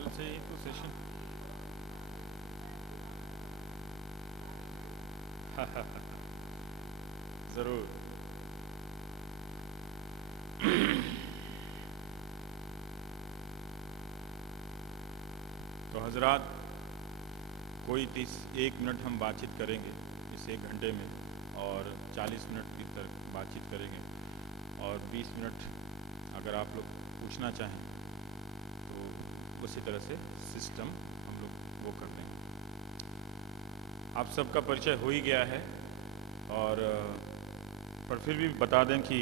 कल से ही तो सेशन। ज़रूर। तो हजरात, कोई 31 मिनट हम बातचीत करेंगे इस 1 घंटे में, और 40 मिनट की तक बातचीत करेंगे, और 20 मिनट अगर आप लोग पूछना चाहें तो उसी तरह से सिस्टम हम लोग वो कर देंगे। आप सबका परिचय हो ही गया है, और पर फिर भी बता दें कि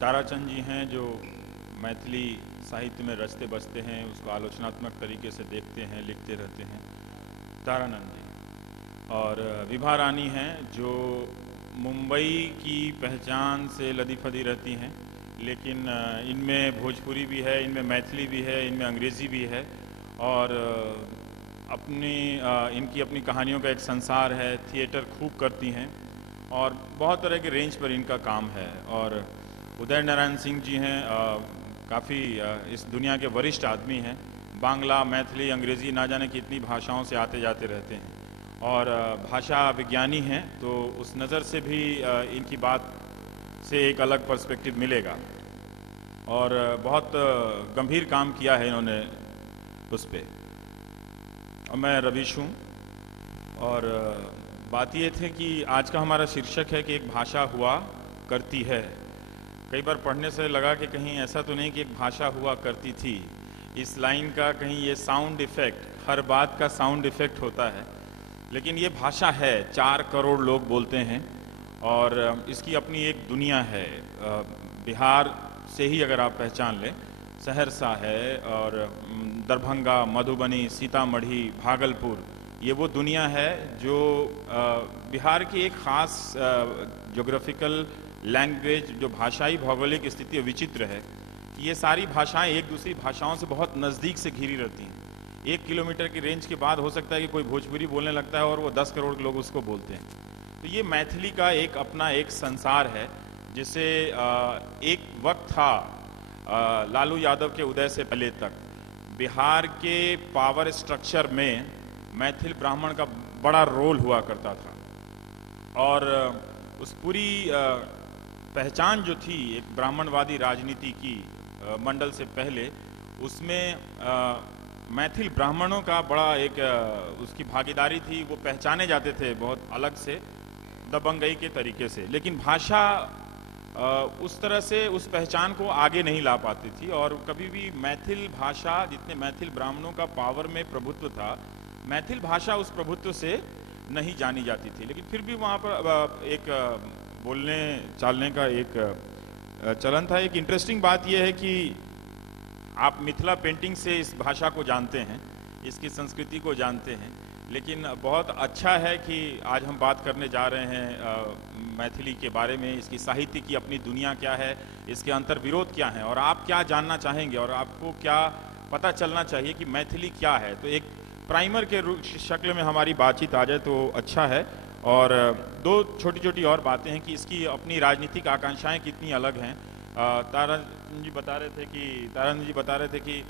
ताराचंद जी हैं जो मैथिली साहित्य में रचते बसते हैं, उसको आलोचनात्मक तरीके से देखते हैं, लिखते रहते हैं, तारानंद जी। और विभा रानी हैं जो मुंबई की पहचान से लदी फदी रहती हैं, लेकिन इनमें भोजपुरी भी है, इनमें मैथिली भी है, इनमें अंग्रेज़ी भी है, और इनकी अपनी कहानियों का एक संसार है, थिएटर खूब करती हैं, और बहुत तरह के रेंज पर इनका काम है। और उदय नारायण सिंह जी हैं, काफ़ी इस दुनिया के वरिष्ठ आदमी हैं, बांग्ला, मैथिली, अंग्रेज़ी, ना जाने कितनी भाषाओं से आते जाते रहते हैं, और भाषा विज्ञानी हैं, तो उस नज़र से भी इनकी बात से एक अलग पर्सपेक्टिव मिलेगा। और बहुत गंभीर काम किया है इन्होंने उस पर। और मैं रवीश हूँ, और बात ये थी कि आज का हमारा शीर्षक है कि एक भाषा हुआ करती है। कई बार पढ़ने से लगा कि कहीं ऐसा तो नहीं कि एक भाषा हुआ करती थी, इस लाइन का कहीं ये साउंड इफ़ेक्ट, हर बात का साउंड इफ़ेक्ट होता है, लेकिन ये भाषा है, 4 करोड़ लोग बोलते हैं, और इसकी अपनी एक दुनिया है। बिहार से ही अगर आप पहचान लें, सहरसा है, और दरभंगा, मधुबनी, सीतामढ़ी, भागलपुर, ये वो दुनिया है जो बिहार की एक ख़ास जोग्राफिकल लैंग्वेज, जो भाषाई भौगोलिक स्थिति विचित्र है कि ये सारी भाषाएं एक दूसरी भाषाओं से बहुत नज़दीक से घिरी रहती हैं। 1 किलोमीटर की रेंज के बाद हो सकता है कि कोई भोजपुरी बोलने लगता है और वो 10 करोड़ लोग उसको बोलते हैं। तो ये मैथिली का एक अपना एक संसार है, जिसे एक वक्त था लालू यादव के उदय से पहले तक बिहार के पावर स्ट्रक्चर में मैथिल ब्राह्मण का बड़ा रोल हुआ करता था, और उस पूरी पहचान जो थी एक ब्राह्मणवादी राजनीति की मंडल से पहले, उसमें मैथिल ब्राह्मणों का बड़ा एक उसकी भागीदारी थी। वो पहचाने जाते थे बहुत अलग से, दबंगई के तरीके से, लेकिन भाषा उस तरह से उस पहचान को आगे नहीं ला पाती थी। और कभी भी मैथिल भाषा, जितने मैथिल ब्राह्मणों का पावर में प्रभुत्व था, मैथिल भाषा उस प्रभुत्व से नहीं जानी जाती थी। लेकिन फिर भी वहाँ पर एक बोलने चालने का एक चलन था। एक इंटरेस्टिंग बात यह है कि आप मिथिला पेंटिंग से इस भाषा को जानते हैं, इसकी संस्कृति को जानते हैं, लेकिन बहुत अच्छा है कि आज हम बात करने जा रहे हैं मैथिली के बारे में, इसकी साहित्य की अपनी दुनिया क्या है, इसके अंतर विरोध क्या हैं, और आप क्या जानना चाहेंगे, और आपको क्या पता चलना चाहिए कि मैथिली क्या है। तो एक प्राइमर के शक्ल में हमारी बातचीत आ जाए तो अच्छा है। और दो छोटी छोटी और बातें हैं कि इसकी अपनी राजनीतिक आकांक्षाएं कितनी अलग हैं। तारानंद जी बता रहे थे कि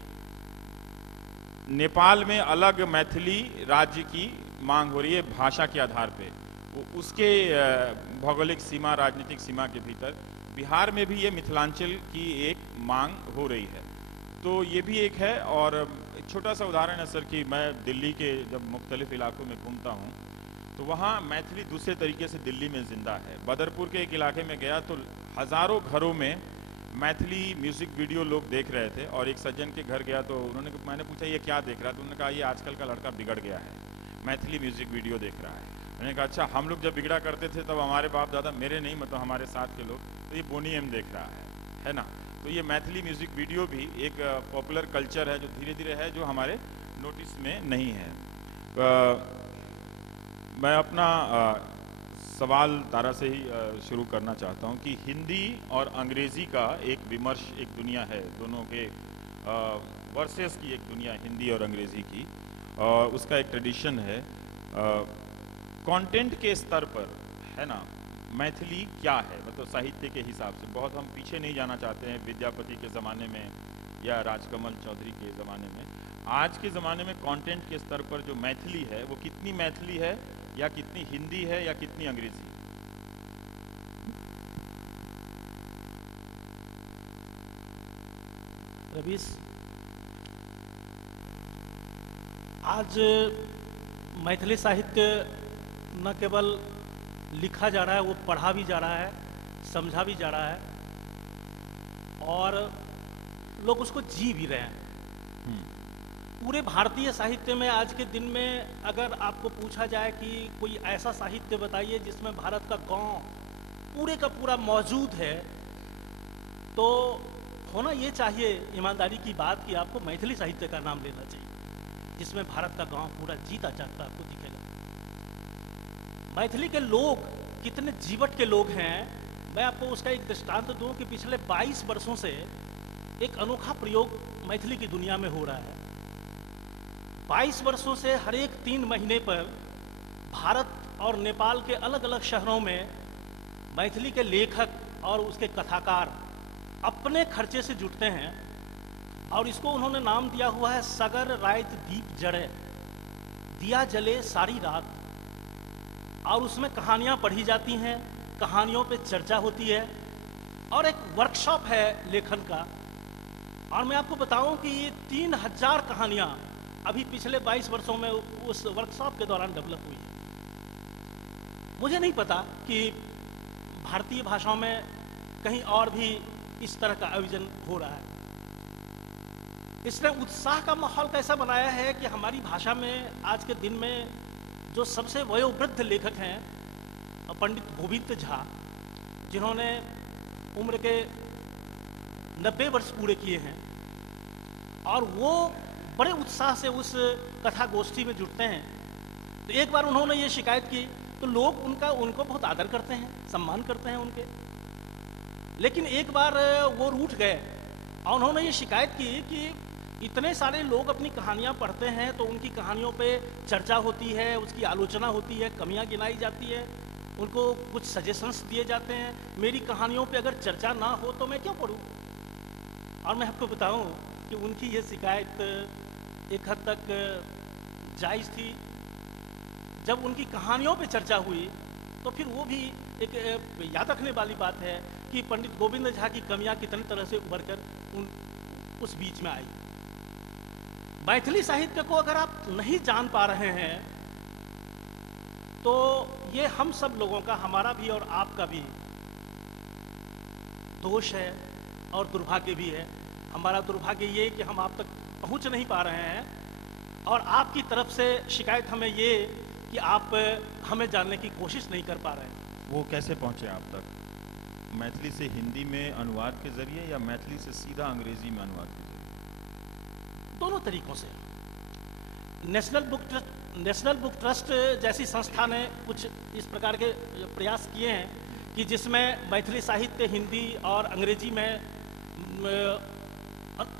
नेपाल में अलग मैथिली राज्य की मांग हो रही है भाषा के आधार पे, उसके भौगोलिक सीमा, राजनीतिक सीमा के भीतर बिहार में भी ये मिथिलांचल की एक मांग हो रही है। तो ये भी एक है। और एक छोटा सा उदाहरण है सर कि मैं दिल्ली के जब मुख्तलिफ इलाकों में घूमता हूँ तो वहाँ मैथिली दूसरे तरीके से दिल्ली में ज़िंदा है। बदरपुर के एक इलाके में गया तो हज़ारों घरों में मैथिली म्यूज़िक वीडियो लोग देख रहे थे, और एक सज्जन के घर गया तो मैंने पूछा ये क्या देख रहा है, तो उन्होंने कहा ये आजकल का लड़का बिगड़ गया है, मैथिली म्यूज़िक वीडियो देख रहा है। मैंने कहा अच्छा, हम लोग जब बिगड़ा करते थे तब हमारे बाप दादा, मेरे नहीं मतलब हमारे साथ के लोग, तो ये बोनी एम देख रहा है ना। तो ये मैथिली म्यूज़िक वीडियो भी एक पॉपुलर कल्चर है जो धीरे धीरे है, जो हमारे नोटिस में नहीं है। मैं अपना सवाल तारा से ही शुरू करना चाहता हूँ कि हिंदी और अंग्रेज़ी का एक विमर्श, एक दुनिया है, दोनों के वर्सेस की एक दुनिया, हिंदी और अंग्रेज़ी की, और उसका एक ट्रेडिशन है। कंटेंट के स्तर पर है ना, मैथिली क्या है, मतलब साहित्य के हिसाब से। बहुत हम पीछे नहीं जाना चाहते हैं विद्यापति के ज़माने में या राजकमल चौधरी के ज़माने में। आज के ज़माने में कंटेंट के स्तर पर जो मैथिली है वो कितनी मैथिली है, या कितनी हिंदी है, या कितनी अंग्रेजी? रवीश, आज मैथिली साहित्य न केवल लिखा जा रहा है, वो पढ़ा भी जा रहा है, समझा भी जा रहा है, और लोग उसको जी भी रहे हैं। पूरे भारतीय साहित्य में आज के दिन में अगर आपको पूछा जाए कि कोई ऐसा साहित्य बताइए जिसमें भारत का गांव पूरे का पूरा मौजूद है, तो होना ये चाहिए ईमानदारी की बात कि आपको मैथिली साहित्य का नाम लेना चाहिए, जिसमें भारत का गांव पूरा जीता जागता आपको दिखेगा। मैथिली के लोग कितने जीवट के लोग हैं, मैं आपको उसका एक दृष्टांत दूं कि पिछले 22 वर्षों से एक अनोखा प्रयोग मैथिली की दुनिया में हो रहा है। 22 वर्षों से हर एक 3 महीने पर भारत और नेपाल के अलग अलग शहरों में मैथिली के लेखक और उसके कथाकार अपने खर्चे से जुटते हैं, और इसको उन्होंने नाम दिया हुआ है सगर रात दीप जड़े, दिया जले सारी रात। और उसमें कहानियां पढ़ी जाती हैं, कहानियों पे चर्चा होती है, और एक वर्कशॉप है लेखन का। और मैं आपको बताऊं कि ये 3000 कहानियां अभी पिछले 22 वर्षों में उस वर्कशॉप के दौरान डेवलप हुई है। मुझे नहीं पता कि भारतीय भाषाओं में कहीं और भी इस तरह का आयोजन हो रहा है। इसने उत्साह का माहौल कैसा बनाया है कि हमारी भाषा में आज के दिन में जो सबसे वयोवृद्ध लेखक हैं पंडित गोविंद झा, जिन्होंने उम्र के 90 वर्ष पूरे किए हैं, और वो बड़े उत्साह से उस कथा गोष्ठी में जुटते हैं। तो एक बार उन्होंने ये शिकायत की तो लोग उनको बहुत आदर करते हैं, सम्मान करते हैं उनके। लेकिन एक बार वो रूठ गए और उन्होंने ये शिकायत की कि इतने सारे लोग अपनी कहानियां पढ़ते हैं तो उनकी कहानियों पे चर्चा होती है, उसकी आलोचना होती है, कमियां गिनाई जाती है, उनको कुछ सजेशंस दिए जाते हैं। मेरी कहानियों पे अगर चर्चा ना हो तो मैं क्यों पढ़ूं? और मैं आपको बताऊं कि उनकी ये शिकायत एक हद तक जायज़ थी। जब उनकी कहानियों पे चर्चा हुई तो फिर वो भी एक याद रखने वाली बात है कि पंडित गोविंद झा की कमियां कितनी तरह से उभर कर उस बीच में आई। मैथिली साहित्य को अगर आप नहीं जान पा रहे हैं तो ये हम सब लोगों का, हमारा भी और आपका भी दोष है और दुर्भाग्य भी है। हमारा दुर्भाग्य ये कि हम आप तक पहुंच नहीं पा रहे हैं, और आपकी तरफ से शिकायत हमें ये कि आप हमें जानने की कोशिश नहीं कर पा रहे हैं। वो कैसे पहुंचे आप तक? मैथिली से हिंदी में अनुवाद के जरिए, या मैथिली से सीधा अंग्रेजी में अनुवाद के जरिए? दोनों तरीकों से। नेशनल बुक ट्रस्ट जैसी संस्था ने कुछ इस प्रकार के प्रयास किए हैं कि जिसमें मैथिली साहित्य हिंदी और अंग्रेजी में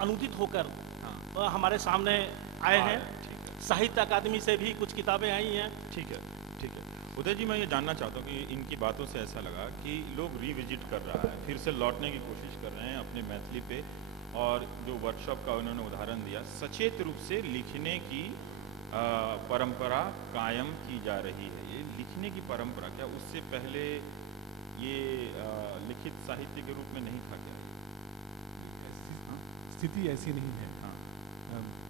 अनुदित होकर हमारे सामने आए हैं। साहित्य अकादमी से भी कुछ किताबें आई हैं। ठीक है, ठीक है। उदय जी, मैं ये जानना चाहता हूँ कि इनकी बातों से ऐसा लगा कि लोग रिविजिट कर रहा है, फिर से लौटने की कोशिश कर रहे हैं अपने मैथिली पे, और जो वर्कशॉप का उन्होंने उदाहरण दिया, सचेत रूप से लिखने की परंपरा कायम की जा रही है। ये लिखने की परंपरा, क्या उससे पहले ये लिखित साहित्य के रूप में नहीं था क्या? स्थिति ऐसी नहीं है।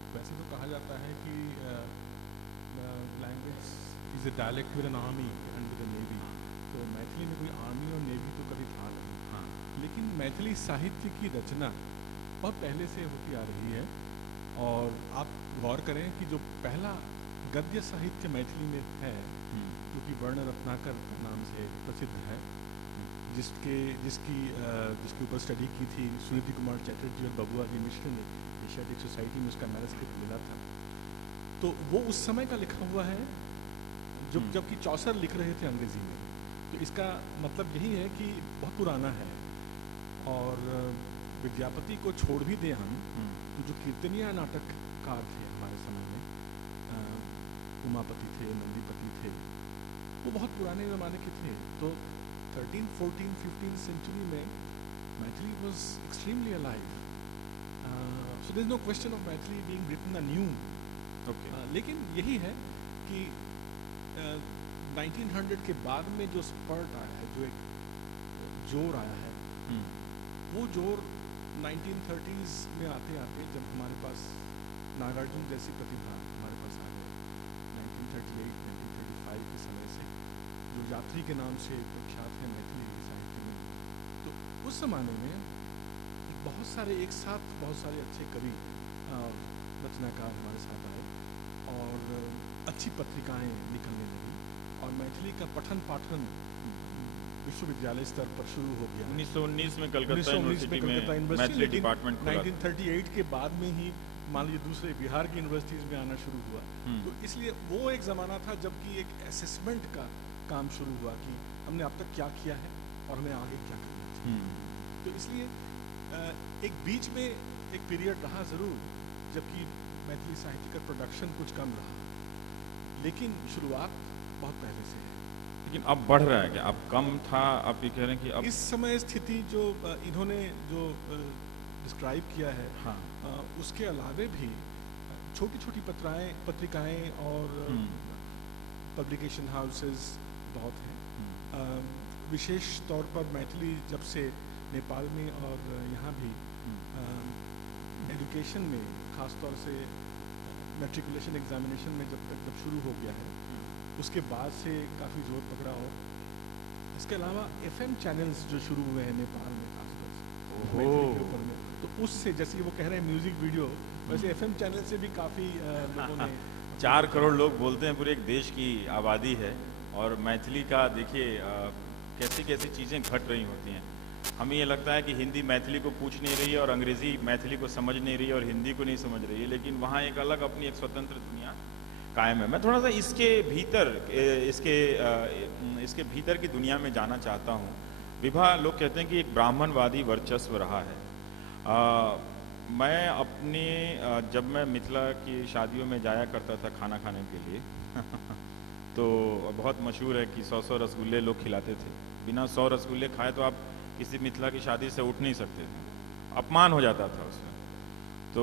वैसे तो कहा जाता है कि language is a dialect with an army and with a navy. तो मैथिली में कोई आर्मी और नेवी तो कभी था नहीं। लेकिन मैथिली साहित्य की रचना बहुत पहले से होती आ रही है। और आप गौर करें कि जो पहला गद्य साहित्य मैथिली में है, जो कि वर्ण रत्नाकर नाम से प्रसिद्ध है, जिसके ऊपर स्टडी की थी सुनीति कुमार चैटर्जी और बबुआ जी मिश्र ने, एशियाटिक सोसाइटी में उसका मैनस्क्रिप्ट मिला था। तो वो उस समय का लिखा हुआ है, जबकि चौसर लिख रहे थे अंग्रेजी में। तो इसका मतलब यही है कि बहुत पुराना है। और विद्यापति को छोड़ भी दें हम, तो जो कीर्तनिया नाटककार थे हमारे समय में, उमापति थे, नंदीपति थे, वो बहुत पुराने ज़माने के थे। तो 13, 14, 15 सेंचुरी में Maithili was extremely alive. So there is no question of Maithili being written anew. Okay. लेकिन यही है कि 1900 के बाद में जो स्पर्ट आया है, जो एक जोर आया है, वो जोर 1930s में आते आते जब हमारे पास नागार्जुन जैसी प्रतिभा हमारे पास आ गई 1938 1935 के समय से, जो यात्री के नाम से प्रख्यात है मैथिली साहित्य में, तो उस जमाने में बहुत सारे एक साथ बहुत सारे अच्छे कवि रचनाकार हमारे साथ आए और अच्छी पत्रिकाएं निकलने लगी और मैथिली का पठन पाठन विश्वविद्यालय स्तर पर शुरू हो गया। 1919 में कलकत्ता 1919 में यूनिवर्सिटी कलकत्ता में यूनिवर्सिटी, मैथिली लेकिन डिपार्टमेंट खुला था। 1938 के बाद में ही मान लीजिए दूसरे बिहार की यूनिवर्सिटीज में आना शुरू हुआ। तो इसलिए वो एक ज़माना था जबकि एक असेसमेंट का काम शुरू हुआ कि हमने अब तक क्या किया है और हमें आगे क्या करना चाहिए। तो इसलिए एक बीच में एक पीरियड रहा ज़रूर जबकि मैथिली साहित्य का प्रोडक्शन कुछ कम रहा, लेकिन शुरुआत बहुत पहले से है। लेकिन अब बढ़ रहा है क्या? अब कम था, आप ये कह रहे हैं कि अब इस समय स्थिति जो इन्होंने जो डिस्क्राइब किया है, हाँ, उसके अलावे भी छोटी छोटी पत्रिकाएं और पब्लिकेशन हाउसेस बहुत हैं। विशेष तौर पर मैथिली जब से नेपाल में और यहाँ भी एजुकेशन में, खास तौर से मैट्रिकुलेशन एग्जामिनेशन में जब शुरू हो गया है, उसके बाद से काफ़ी जोर पकड़ा। और इसके अलावा FM चैनल्स जो शुरू हुए हैं नेपाल में खासतौर से मैथिली के ऊपर में, तो उससे जैसे वो कह रहे हैं म्यूजिक वीडियो, वैसे FM चैनल से भी काफ़ी लोगों ने 4 करोड़ लोग बोलते हैं, पूरे एक देश की आबादी है और मैथिली का देखिए कैसी कैसी चीज़ें घट रही होती हैं। हमें ये लगता है कि हिंदी मैथिली को पूछ नहीं रही है और अंग्रेज़ी मैथिली को समझ नहीं रही है और हिंदी को नहीं समझ रही है, लेकिन वहाँ एक अलग अपनी एक स्वतंत्र दुनिया कायम है। मैं थोड़ा सा इसके भीतर की दुनिया में जाना चाहता हूँ। विभा, लोग कहते हैं कि एक ब्राह्मणवादी वर्चस्व रहा है। मैं अपने जब मैं मिथिला की शादियों में जाया करता था खाना खाने के लिए तो बहुत मशहूर है कि 100 रसगुल्ले लोग खिलाते थे। बिना 100 रसगुल्ले खाए तो आप किसी मिथिला की शादी से उठ नहीं सकते थे, अपमान हो जाता था उसमें। तो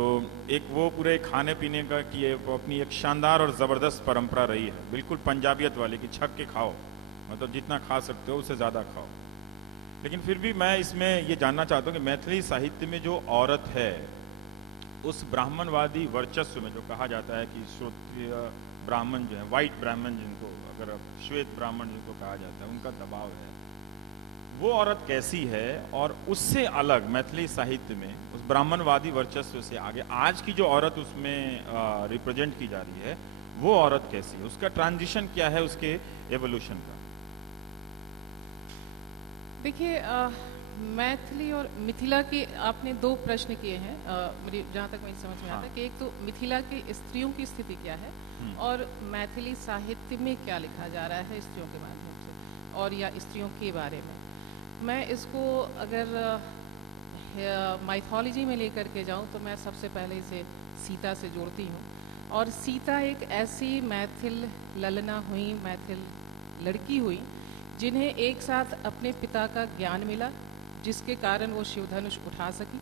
एक वो पूरे खाने पीने का कि अपनी एक शानदार और ज़बरदस्त परंपरा रही है, बिल्कुल पंजाबियत वाली कि छक के खाओ, मतलब जितना खा सकते हो उससे ज़्यादा खाओ। लेकिन फिर भी मैं इसमें ये जानना चाहता हूँ कि मैथिली साहित्य में जो औरत है, उस ब्राह्मणवादी वर्चस्व में जो कहा जाता है कि श्रोत्रिय ब्राह्मण जो है, वाइट ब्राह्मण जिनको, अगर श्वेत ब्राह्मण जिनको कहा जाता है, उनका दबाव है, वो औरत कैसी है? और उससे अलग मैथिली साहित्य में उस ब्राह्मणवादी वर्चस्व से आगे आज की जो औरत उसमें रिप्रेजेंट की जा रही है, वो औरत कैसी है? उसका ट्रांजिशन क्या है, उसके एवोल्यूशन का? देखिए, मैथिली और मिथिला के आपने 2 प्रश्न किए हैं, मेरी जहाँ तक मेरी समझ में आता है कि एक तो मिथिला की स्त्रियों की स्थिति क्या है और मैथिली साहित्य में क्या लिखा जा रहा है स्त्रियों के माध्यम से और या स्त्रियों के बारे में। मैं इसको अगर माइथोलॉजी में लेकर के जाऊँ तो मैं सबसे पहले इसे सीता से जोड़ती हूँ। और सीता एक ऐसी मैथिल ललना हुई, मैथिल लड़की हुई जिन्हें एक साथ अपने पिता का ज्ञान मिला, जिसके कारण वो शिवधनुष उठा सकी,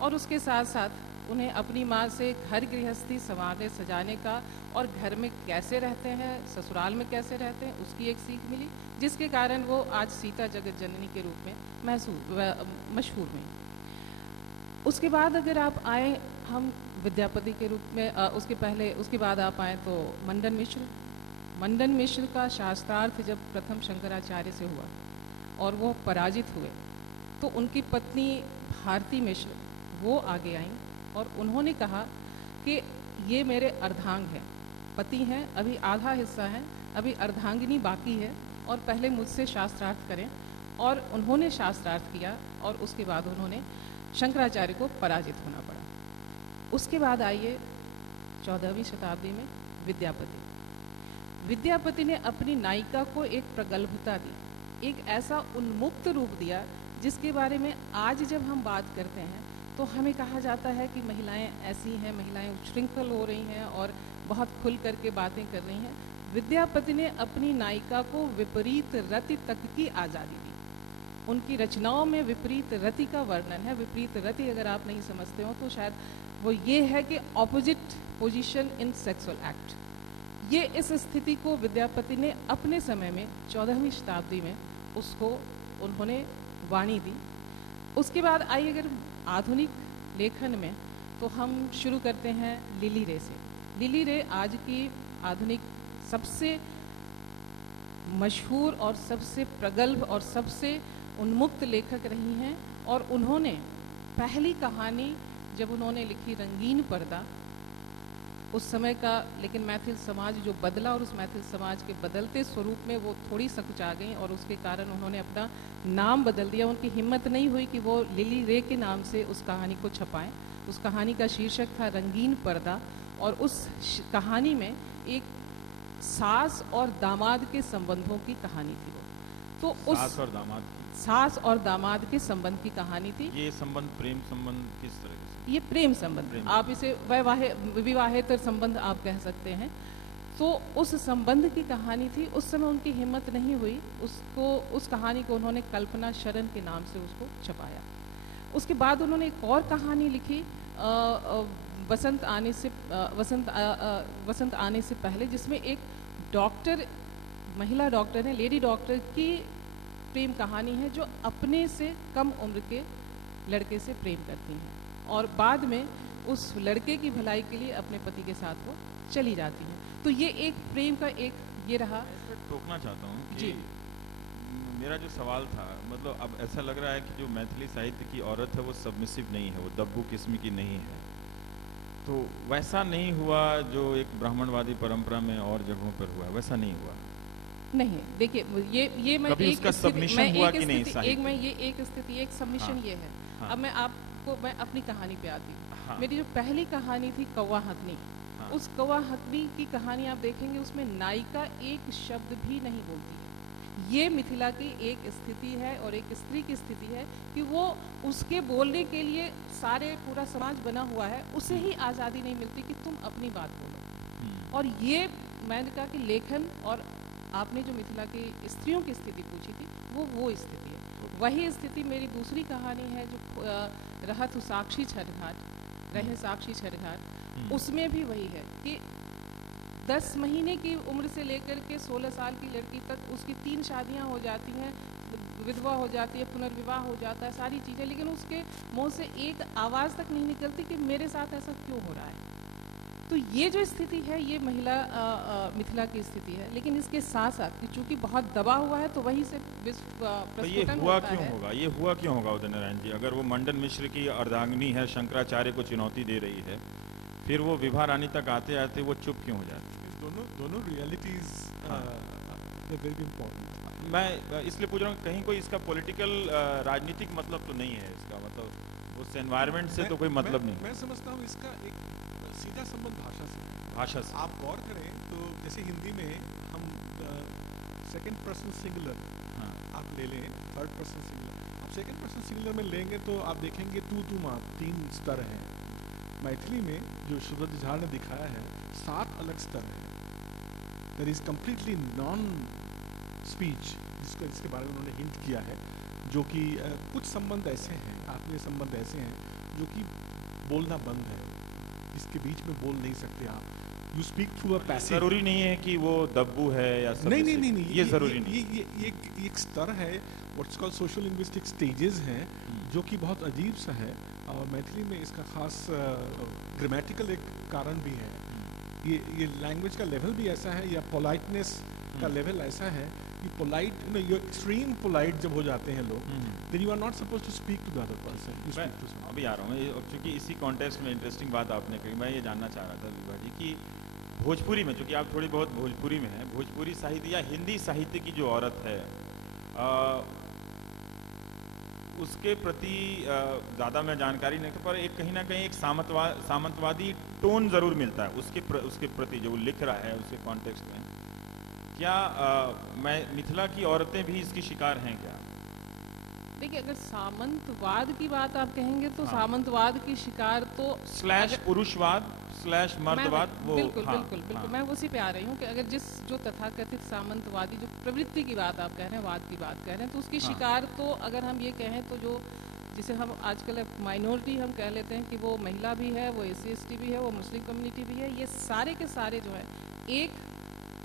और उसके साथ साथ उन्हें अपनी माँ से घर गृहस्थी संवारने सजाने का और घर में कैसे रहते हैं, ससुराल में कैसे रहते हैं, उसकी एक सीख मिली, जिसके कारण वो आज सीता जगत जननी के रूप में मशहूर हुई। उसके बाद अगर आप आए हम विद्यापति के रूप में, उसके बाद आप आए तो मंडन मिश्र का शास्त्रार्थ जब प्रथम शंकराचार्य से हुआ और वो पराजित हुए तो उनकी पत्नी भारती मिश्र वो आगे आईं और उन्होंने कहा कि ये मेरे अर्धांग हैं, पति हैं, अभी आधा हिस्सा है, अभी अर्धांगिनी बाकी है और पहले मुझसे शास्त्रार्थ करें। और उन्होंने शास्त्रार्थ किया और उसके बाद उन्होंने शंकराचार्य को पराजित होना पड़ा। उसके बाद आइए 14वीं शताब्दी में विद्यापति ने अपनी नायिका को एक प्रगल्भता दी, एक ऐसा उन्मुक्त रूप दिया जिसके बारे में आज जब हम बात करते हैं तो हमें कहा जाता है कि महिलाएं ऐसी हैं, महिलाएं उच्छृंखल हो रही हैं और बहुत खुल करके बातें कर रही हैं। विद्यापति ने अपनी नायिका को विपरीत रति तक की आज़ादी दी उनकी रचनाओं में विपरीत रति का वर्णन है। विपरीत रति अगर आप नहीं समझते हो तो शायद वो ये है कि opposite position in sexual act. ये इस स्थिति को विद्यापति ने अपने समय में 14वीं शताब्दी में उसको उन्होंने वाणी दी। उसके बाद आइए अगर आधुनिक लेखन में, तो हम शुरू करते हैं लिली रे से। लिली रे आज की आधुनिक सबसे मशहूर और सबसे प्रगल्भ और सबसे उन्मुक्त लेखक रही हैं। और उन्होंने पहली कहानी जब उन्होंने लिखी रंगीन पर्दा, उस समय का लेकिन मैथिल समाज जो बदला और उस मैथिल समाज के बदलते स्वरूप में वो थोड़ी सकुचा गई और उसके कारण उन्होंने अपना नाम बदल दिया। उनकी हिम्मत नहीं हुई कि वो लिली रे के नाम से उस कहानी को छपाएं। उस कहानी का शीर्षक था रंगीन पर्दा और उस कहानी में एक सास और दामाद के संबंधों की कहानी थी। वो तो उस सास और दामाद के संबंध की कहानी थी। ये संबंध प्रेम संबंध किस तरह से? ये प्रेम संबंध, आप इसे विवाहित संबंध आप कह सकते हैं। तो उस संबंध की कहानी थी। उस समय उनकी हिम्मत नहीं हुई, उस कहानी को उन्होंने कल्पना शरण के नाम से उसको छपाया। उसके बाद उन्होंने एक और कहानी लिखी वसंत आने से पहले, जिसमें एक डॉक्टर, महिला डॉक्टर है, लेडी डॉक्टर की प्रेम कहानी है जो अपने से कम उम्र के लड़के से प्रेम करती हैं और बाद में उस लड़के की भलाई के लिए अपने पति के साथ वो चली जाती हैं। तो ये एक प्रेम का एक ये रहा। टोकना चाहता हूँ कि जी, मेरा जो सवाल था, मतलब अब ऐसा लग रहा है कि जो मैथिली साहित्य की औरत है वो सबमिसिव नहीं है, वो दब्बू किस्म की नहीं है। तो वैसा नहीं हुआ जो एक ब्राह्मणवादी परंपरा में और जगहों पर हुआ, वैसा नहीं हुआ। नहीं, देखिए ये मैं कभी उसका सबमिशन हुआ कि नहीं साहित्य? एक स्थिति एक सबमिशन हाँ, ये है। हाँ, अब मैं अपनी कहानी पे आती हूँ। हाँ, मेरी जो पहली कहानी थी कौवा हथनी, हाँ, उस कौवा हथनी की कहानी आप देखेंगे उसमें नायिका एक शब्द भी नहीं बोलती है। ये मिथिला की एक स्थिति है और एक स्त्री की स्थिति है कि वो उसके बोलने के लिए पूरा समाज बना हुआ है, उसे ही आज़ादी नहीं मिलती कि तुम अपनी बात बोलो। और ये मैंने कहा कि लेखन, और आपने जो मिथिला की स्त्रियों की स्थिति पूछी थी वो स्थिति है। वही स्थिति मेरी दूसरी कहानी है जो रहत साक्षी छठघाट, रहे साक्षी छठघाट, उसमें भी वही है कि 10 महीने की उम्र से लेकर के 16 साल की लड़की तक उसकी 3 शादियां हो जाती हैं, विधवा हो जाती है, पुनर्विवाह हो जाता है, सारी चीज़ें, लेकिन उसके मुंह से एक आवाज़ तक नहीं निकलती कि मेरे साथ ऐसा क्यों हो रहा है। तो ये जो स्थिति है ये मिथिला की स्थिति है। लेकिन इसके साथ साथ कि चूंकि बहुत दबा हुआ है तो वहीं से तो ये हुआ क्यों होगा? ये हुआ क्यों होगा उदय नारायण जी? अगर वो मंडन मिश्र की अर्धांगिनी है, शंकराचार्य को चुनौती दे रही है, फिर वो विभा रानी तक आते आते वो चुप क्यों हो जाती है? दोनों रियलिटीज वेरी इंपॉर्टेंट। मैं इसलिए पूछ रहा हूँ, कहीं कोई इसका पॉलिटिकल राजनीतिक मतलब तो नहीं है इसका, मतलब उस एनवायरनमेंट से तो कोई मतलब नहीं। मैं समझता हूँ इसका एक सीधा संबंध भाषा से। आप गौर करें तो जैसे हिंदी में हम सेकंड पर्सन सिंगुलर आप ले लें, थर्ड पर्सन सिंगुलर, आप सेकंड पर्सन सिंगुलर में लेंगे तो आप देखेंगे तू तुम आप 3 स्तर हैं। मैथिली में जो सूरज झा ने दिखाया है 7 अलग स्तर हैं। There is completely non speech, जिसके बारे में उन्होंने हिंट किया है, जो कि कुछ संबंध ऐसे हैं, आत्मीय संबंध ऐसे हैं जो कि बोलना बंद है, इसके बीच में बोल नहीं सकते आप। You speak through a passive. जरूरी नहीं है कि वो दब्बू है या नहीं, ये जरूरी नहीं। ये एक स्तर है, what's called social linguistic stages हैं, जो कि बहुत अजीब सा है। और मैथिली में इसका खास ग्रामेटिकल एक कारण भी है। ये लैंग्वेज का लेवल भी ऐसा है, या पोलाइटनेस का लेवल ऐसा है कि पोलाइट, यू एक्सट्रीम पोलाइट जब हो जाते हैं लोग, then you are not suppose to speak to the other person, you speak to someone. अभी आ रहा हूँ, क्योंकि इसी कॉन्टेक्स्ट में इंटरेस्टिंग बात आपने कही, मैं ये जानना चाह रहा था विभा जी कि भोजपुरी में, चूँकि आप थोड़ी बहुत भोजपुरी में हैं, भोजपुरी साहित्य या हिंदी साहित्य की जो औरत है उसके प्रति ज़्यादा मैं जानकारी नहीं, पर एक कहीं ना कहीं एक सामंतवादी टोन ज़रूर मिलता है उसके प्रति जो वो लिख रहा है उसके कॉन्टेक्स्ट में। क्या मैं मिथिला की औरतें भी इसकी शिकार हैं क्या? देखिए, अगर सामंतवाद की बात आप कहेंगे तो हाँ। सामंतवाद की शिकार तो स्लैश अगर- पुरुषवाद स्लैश मर्दवाद मैं- वो बिल्कुल हाँ, बिल्कुल बिल्कुल हाँ, मैं उसी पे आ रही हूँ कि अगर जो तथाकथित सामंतवादी जो प्रवृत्ति की बात आप कह रहे हैं, वाद की बात कह रहे हैं, तो उसकी हाँ। शिकार तो अगर हम ये कहें तो जो जिसे हम आजकल माइनॉरिटी हम कह लेते हैं कि वो महिला भी है, वो SC ST भी है, वो मुस्लिम कम्युनिटी भी है, ये सारे के सारे जो है एक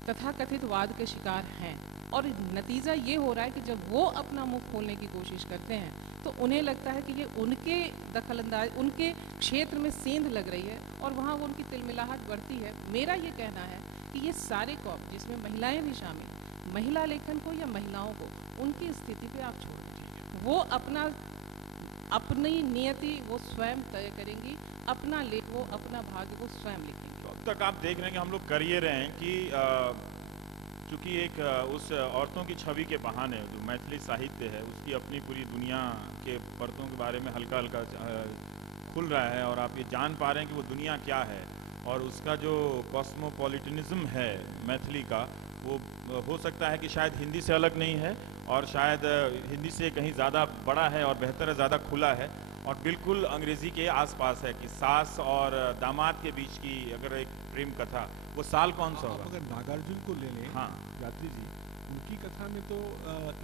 तथाकथित वाद के शिकार हैं। और नतीजा ये हो रहा है कि जब वो अपना मुंह खोलने की कोशिश करते हैं तो उन्हें लगता है कि ये उनके दखलंदाज, उनके क्षेत्र में सेंध लग रही है और वहाँ वो उनकी तिलमिलाहट बढ़ती है। मेरा ये कहना है कि ये सारे कॉम जिसमें महिलाएं भी शामिल, महिला लेखन को या महिलाओं को उनकी स्थिति पे आप छोड़ दीजिए, वो अपनी नियति वो स्वयं तय करेंगी, अपना लेख वो अपना भाग्य वो स्वयं लिखेंगे। तो अब तक आप देख रहे हैं कि हम लोग कर ये रहे हैं कि चूंकि एक उस औरतों की छवि के बहाने जो मैथिली साहित्य है उसकी अपनी पूरी दुनिया के परतों के बारे में हल्का हल्का खुल रहा है और आप ये जान पा रहे हैं कि वो दुनिया क्या है और उसका जो कॉस्मोपॉलिटनिज्म है मैथिली का, वो हो सकता है कि शायद हिंदी से अलग नहीं है और शायद हिंदी से कहीं ज़्यादा बड़ा है और बेहतर है, ज़्यादा खुला है और बिल्कुल अंग्रेज़ी के आसपास है कि सास और दामाद के बीच की अगर एक प्रेम कथा, वो साल कौन सा आप होगा? अगर नागार्जुन को ले लें, हाँ। यात्री जी, उनकी कथा में तो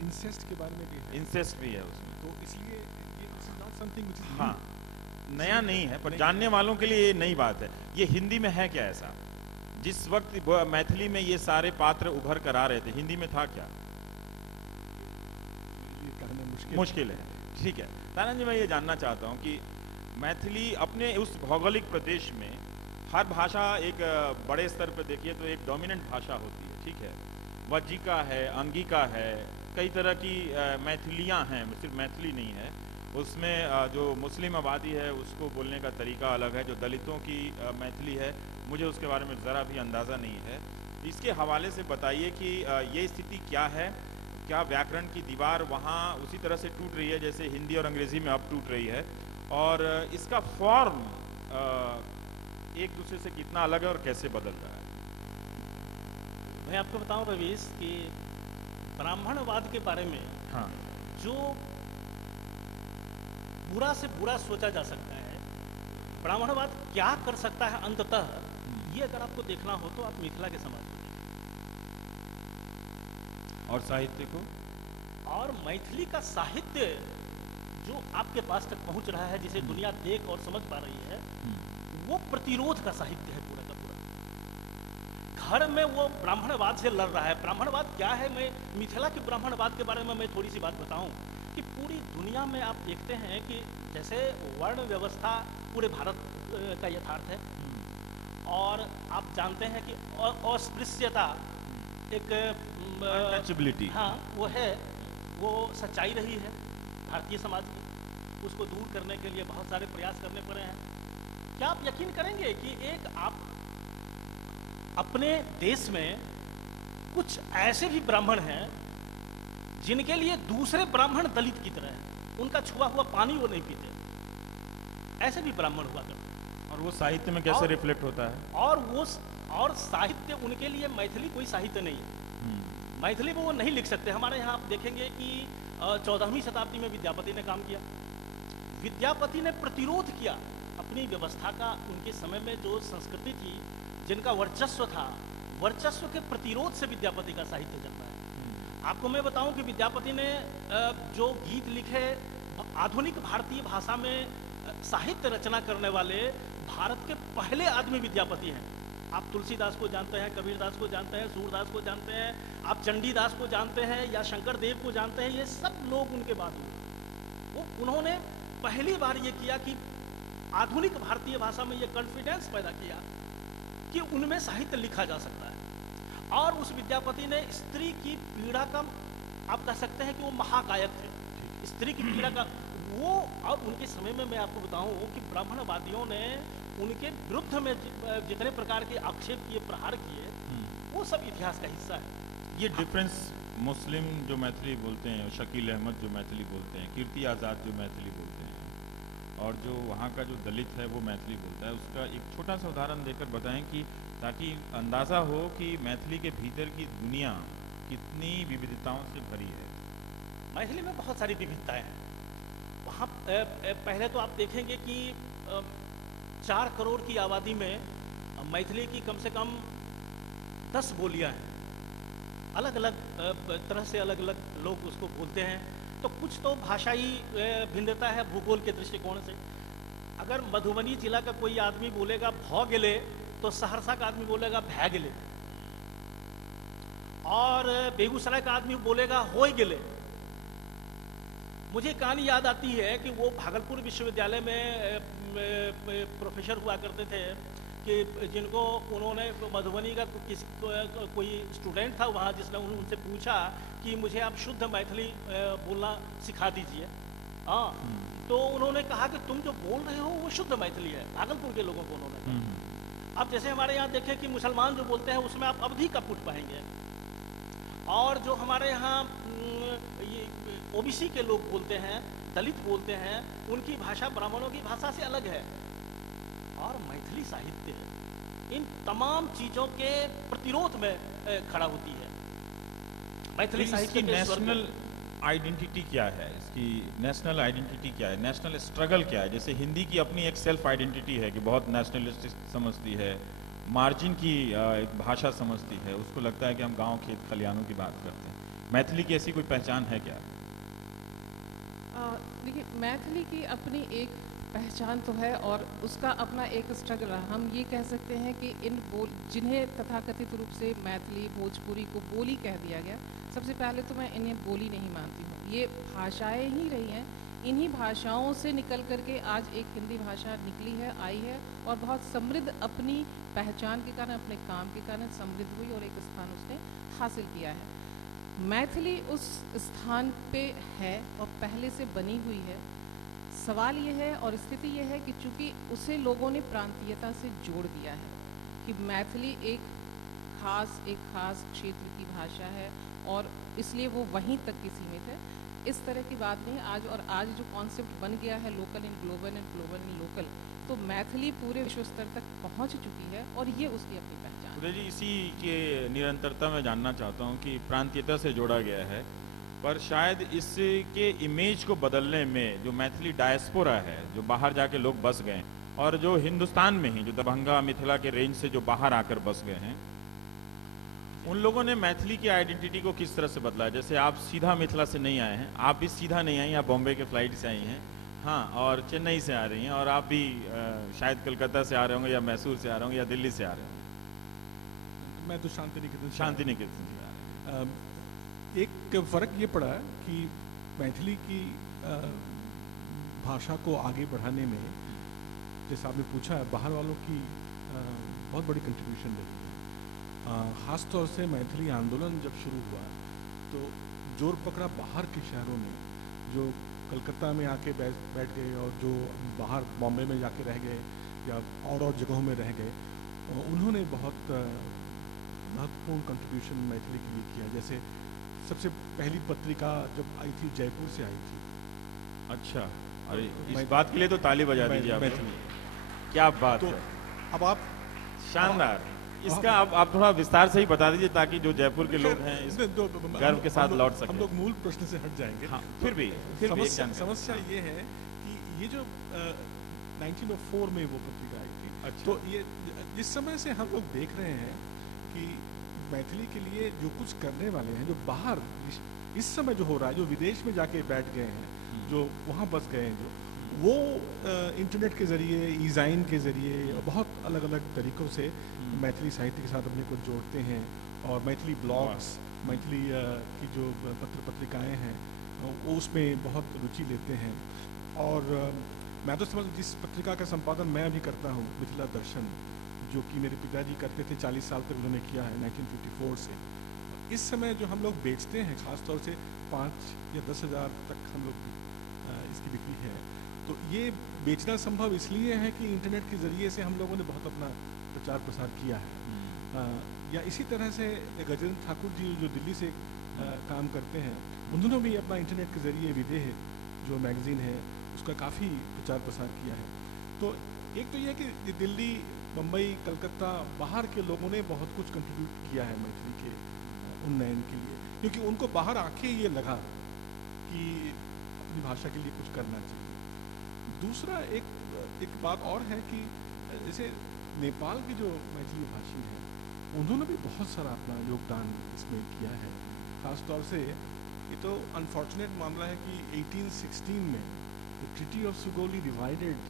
इंसेस्ट के बारे में भी है, इंसेस्ट भी है उसमें। तो इसलिए ये this is not something which is हाँ, नया नहीं है पर जानने वालों के लिए ये नई बात है। ये हिंदी में है क्या ऐसा? जिस वक्त मैथिली में ये सारे पात्र उभर कर आ रहे थे, हिंदी में था क्या? ये कहना मुश्किल है। ठीक है तानंद जी, मैं ये जानना चाहता हूँ कि मैथिली अपने उस भौगोलिक प्रदेश में हर भाषा एक बड़े स्तर पर देखिए तो एक डोमिनेंट भाषा होती है, ठीक है, वज्जिका है, अंगिका है, कई तरह की मैथिलियाँ हैं, सिर्फ मैथिली नहीं है। उसमें जो मुस्लिम आबादी है उसको बोलने का तरीका अलग है, जो दलितों की मैथिली है मुझे उसके बारे में ज़रा भी अंदाज़ा नहीं है। इसके हवाले से बताइए कि ये स्थिति क्या है, क्या व्याकरण की दीवार वहाँ उसी तरह से टूट रही है जैसे हिंदी और अंग्रेज़ी में अब टूट रही है, और इसका फॉर्म एक दूसरे से कितना अलग है और कैसे बदल रहा है? मैं आपको बताऊं रवीश कि ब्राह्मणवाद के बारे में हाँ, जो बुरा से बुरा सोचा जा सकता है, ब्राह्मणवाद क्या कर सकता है अंततः, ये अगर आपको देखना हो तो आप मिथिला के समाज को देखिए और साहित्य को, और मैथिली का साहित्य जो आपके पास तक पहुंच रहा है, जिसे दुनिया देख और समझ पा रही है, वो प्रतिरोध का साहित्य है पूरा का पूरा। घर में वो ब्राह्मणवाद से लड़ रहा है। ब्राह्मणवाद क्या है, मैं मिथिला के ब्राह्मणवाद के बारे में मैं थोड़ी सी बात बताऊं कि पूरी दुनिया में आप देखते हैं कि जैसे वर्ण व्यवस्था पूरे भारत का यथार्थ है, और आप जानते हैं कि अस्पृश्यता एक अनटचेबिलिटी, हाँ वो है, वो सच्चाई रही है भारतीय समाज की। उसको दूर करने के लिए बहुत सारे प्रयास करने पड़े हैं। क्या आप यकीन करेंगे कि एक आप अपने देश में कुछ ऐसे भी ब्राह्मण हैं जिनके लिए दूसरे ब्राह्मण दलित की तरह हैं, उनका छुआ हुआ पानी वो नहीं पीते, ऐसे भी ब्राह्मण हुआ करते हैं। और वो साहित्य में कैसे और- रिफ्लेक्ट होता है? और साहित्य उनके लिए मैथिली कोई साहित्य नहीं है। मैथिली में वो नहीं लिख सकते। हमारे यहाँ आप देखेंगे कि 14वीं शताब्दी में विद्यापति ने काम किया। विद्यापति ने प्रतिरोध किया अपनी व्यवस्था का। उनके समय में जो संस्कृति थी, जिनका वर्चस्व था, वर्चस्व के प्रतिरोध से विद्यापति का साहित्य जन्मा है। आपको मैं बताऊं कि विद्यापति ने जो गीत लिखे, आधुनिक भारतीय भाषा में साहित्य रचना करने वाले भारत के पहले आदमी विद्यापति हैं। आप तुलसीदास को जानते हैं, कबीरदास को जानते हैं, सूरदास को जानते हैं, आप चंडीदास को जानते हैं या शंकर देव को जानते हैं, ये सब लोग उनके बाद हुए। उन्होंने पहली बार ये किया कि आधुनिक भारतीय भाषा में ये कॉन्फिडेंस पैदा किया कि उनमें साहित्य लिखा जा सकता है। और उस विद्यापति ने स्त्री की पीड़ा का, आप कह सकते हैं कि वो महाकायक थे। स्त्री की पीड़ा का वो, और उनके समय में मैं आपको बताऊं कि ब्राह्मणवादियों ने उनके विरुद्ध में जितने प्रकार के आक्षेप किए, प्रहार किए, वो सब इतिहास का हिस्सा है। ये डिफरेंस मुस्लिम जो मैथिली बोलते हैं, शकील अहमद जो मैथिली बोलते हैं, कीर्ति आज़ाद जो मैथिली बोलते हैं, और जो वहाँ का जो दलित है वो मैथिली बोलता है, उसका एक छोटा सा उदाहरण देकर बताएं कि ताकि अंदाज़ा हो कि मैथिली के भीतर की दुनिया कितनी विविधताओं से भरी है। मैथिली में बहुत सारी विविधताएं हैं। वहाँ पहले तो आप देखेंगे कि 4 करोड़ की आबादी में मैथिली की कम से कम 10 बोलियां हैं। अलग अलग तरह से अलग अलग लोग उसको बोलते हैं। तो कुछ तो भाषाई भिन्नता है भूगोल के दृष्टिकोण से। अगर मधुबनी जिला का कोई आदमी बोलेगा भ गेले, तो सहरसा का आदमी बोलेगा भै गेले, और बेगूसराय का आदमी बोलेगा होय गेले। मुझे कहानी याद आती है कि वो भागलपुर विश्वविद्यालय में प्रोफेसर हुआ करते थे कि जिनको उन्होंने मधुबनी का कोई स्टूडेंट था वहाँ, जिसने उनसे पूछा कि मुझे आप शुद्ध मैथिली बोलना सिखा दीजिए। हाँ, तो उन्होंने कहा कि तुम जो बोल रहे हो वो शुद्ध मैथिली है। भागलपुर के लोगों को उन्होंने कहा। अब जैसे हमारे यहाँ देखें कि मुसलमान जो बोलते हैं उसमें आप अवधी का पुट पाएंगे, और जो हमारे यहाँ ये ओबीसी के लोग बोलते हैं, दलित बोलते हैं, उनकी भाषा ब्राह्मणों की भाषा से अलग है। और मैथिली साहित्य इन तमाम चीजों के प्रतिरोध में खड़ा होती है। मैथिली साहित्य की नेशनल आइडेंटिटी क्या है? इसकी नेशनल आइडेंटिटी क्या है? नेशनल स्ट्रगल क्या है? जैसे हिंदी की अपनी एक सेल्फ आइडेंटिटी है कि बहुत नेशनलिस्टिक समझती है, मार्जिन की एक भाषा समझती है, उसको लगता है कि हम गांव खेत खलियानों की बात करते हैं। मैथिली की ऐसी कोई पहचान है क्या? देखिए, मैथिली की अपनी एक पहचान तो है और उसका अपना एक स्ट्रगल रहा। हम ये कह सकते हैं कि जिन्हें तथाकथित रूप से मैथिली भोजपुरी को बोली कह दिया गया, सबसे पहले तो मैं इन्हें बोली नहीं मानती हूँ। ये भाषाएं ही रही हैं। इन्हीं भाषाओं से निकल करके आज एक हिंदी भाषा निकली है, आई है, और बहुत समृद्ध अपनी पहचान के कारण, अपने काम के कारण समृद्ध हुई और एक स्थान उसने हासिल किया है। मैथिली उस स्थान पे है और पहले से बनी हुई है। सवाल ये है और स्थिति ये है कि चूंकि उसे लोगों ने प्रांतीयता से जोड़ दिया है कि मैथिली एक खास क्षेत्र की भाषा है और इसलिए वो वहीं तक की सीमित है। इस तरह की बात नहीं। आज जो कॉन्सेप्ट बन गया है local in global and global in local, तो मैथिली पूरे विश्व स्तर तक पहुंच चुकी है और ये उसकी अपनी पहचान। उदय जी, इसी के निरंतरता में जानना चाहता हूँ कि प्रांतीयता से जोड़ा गया है, पर शायद इसके इमेज को बदलने में जो मैथिली डायस्पोरा है, जो बाहर जाके लोग बस गए, और जो हिंदुस्तान में ही जो दरभंगा मिथिला के रेंज से जो बाहर आकर बस गए हैं, उन लोगों ने मैथिली की आइडेंटिटी को किस तरह से बदला है? जैसे आप सीधा मिथिला से नहीं आए हैं, आप भी सीधा नहीं आई, आप बॉम्बे के फ्लाइट से आई हैं, हाँ, और चेन्नई से आ रही हैं, और आप भी शायद कलकत्ता से आ रहे होंगे या मैसूर से आ रहे होंगे या दिल्ली से आ रहे होंगे। मैं तो शांति निकेतन से आ रहे हैं। एक फ़र्क ये पड़ा कि मैथिली की भाषा को आगे बढ़ाने में, जैसा आपने पूछा है, बाहर वालों की बहुत बड़ी कंट्रीब्यूशन रही है। ख़ास तौर से मैथिली आंदोलन जब शुरू हुआ तो जोर पकड़ा बाहर के शहरों ने, जो कलकत्ता में आके बैठ गए और जो बाहर बॉम्बे में जाके रह गए या और जगहों में रह गए, उन्होंने बहुत महत्वपूर्ण कंट्रीब्यूशन मैथिली के लिए किया। जैसे सबसे पहली पत्रिका जब आई थी, जयपुर से आई थी। अच्छा, अरे इस बात के लिए तो ताली बजा दीजिए आप। क्या बात है, अब आप शानदार। इसका आप थोड़ा विस्तार से ही बता दीजिए ताकि जो जयपुर के लोग हैं इस गर्व के साथ लौट सकें। हम लोग मूल प्रश्न से हट जाएंगे। हाँ, फिर भी समस्या ये है कि ये जो 1904 में वो पत्रिका आई थी। अच्छा। तो ये जिस समय से हम लोग देख रहे हैं कि मैथिली के लिए जो कुछ करने वाले हैं, जो बाहर इस समय जो हो रहा है, जो विदेश में जाके बैठ गए हैं, जो वहाँ बस गए हैं, जो वो इंटरनेट के ज़रिए, ईज़ाइन के ज़रिए, बहुत अलग अलग तरीक़ों से मैथिली साहित्य के साथ अपने को जोड़ते हैं। और मैथिली ब्लॉग्स, मैथिली की जो पत्रिकाएं हैं, वो उसमें बहुत रुचि लेते हैं। और मैं तो समझ, जिस पत्रिका का संपादन मैं अभी करता हूँ, मिथिला दर्शन, जो कि मेरे पिताजी करते थे, 40 साल तक उन्होंने किया है, 1954 से। इस समय जो हम लोग बेचते हैं, ख़ासतौर से 5 या 10 हज़ार तक हम लोग इसकी बिक्री है। तो ये बेचना संभव इसलिए है कि इंटरनेट के ज़रिए से हम लोगों ने बहुत अपना प्रचार प्रसार किया है। या इसी तरह से गजेंद्र ठाकुर जी जो दिल्ली से काम करते हैं, उन्होंने भी अपना इंटरनेट के ज़रिए विदेह जो मैगज़ीन है उसका काफ़ी प्रचार प्रसार किया है। तो एक तो ये कि दिल्ली, बम्बई, कलकत्ता, बाहर के लोगों ने बहुत कुछ कंट्रीब्यूट किया है मैथिली के उन्नयन के लिए, क्योंकि उनको बाहर आके ये लगा कि अपनी भाषा के लिए कुछ करना चाहिए। दूसरा एक बात और है कि जैसे नेपाल के जो मैथिली भाषी हैं उन्होंने भी बहुत सारा अपना योगदान इसमें किया है। खास तौर से ये तो अनफॉर्चुनेट मामला है कि 1816 में the treaty of Sugauli divided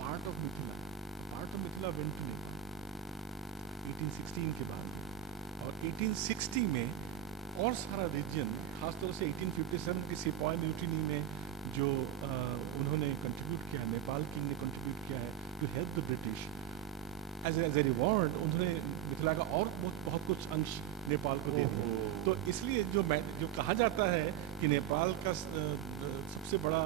part of Mithila went to Nepal 1816 के बाद में, और 1860 में और सारा रीजन, खासतौर से 1857 की सिपाही म्यूटिनी में जो उन्होंने कंट्रीब्यूट किया, नेपाल किंग ने कंट्रीब्यूट किया है to help the British. As a reward उन्होंने मिथिला का और बहुत कुछ अंश नेपाल को दे दिया। तो इसलिए जो कहा जाता है कि नेपाल का सबसे बड़ा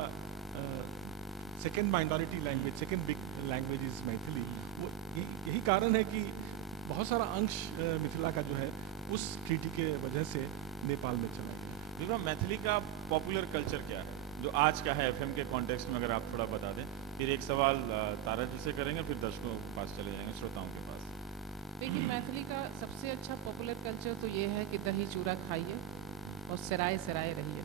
second minority language, second big language is Maithili, वो यही कारण है कि बहुत सारा अंश मिथिला का जो है उस ट्रीटी के वजह से नेपाल में चला गया। विभा, मैथिली का पॉपुलर कल्चर क्या है जो आज का है एफएम के कॉन्टेक्स्ट में, अगर आप थोड़ा बता दें। फिर एक सवाल तारा जी से करेंगे, फिर दर्शकों के पास चले जाएंगे, श्रोताओं के पास। देखिए, मैथिली का सबसे अच्छा पॉपुलर कल्चर तो ये है कि दही चूड़ा खाइए और सराय सराय रहिए।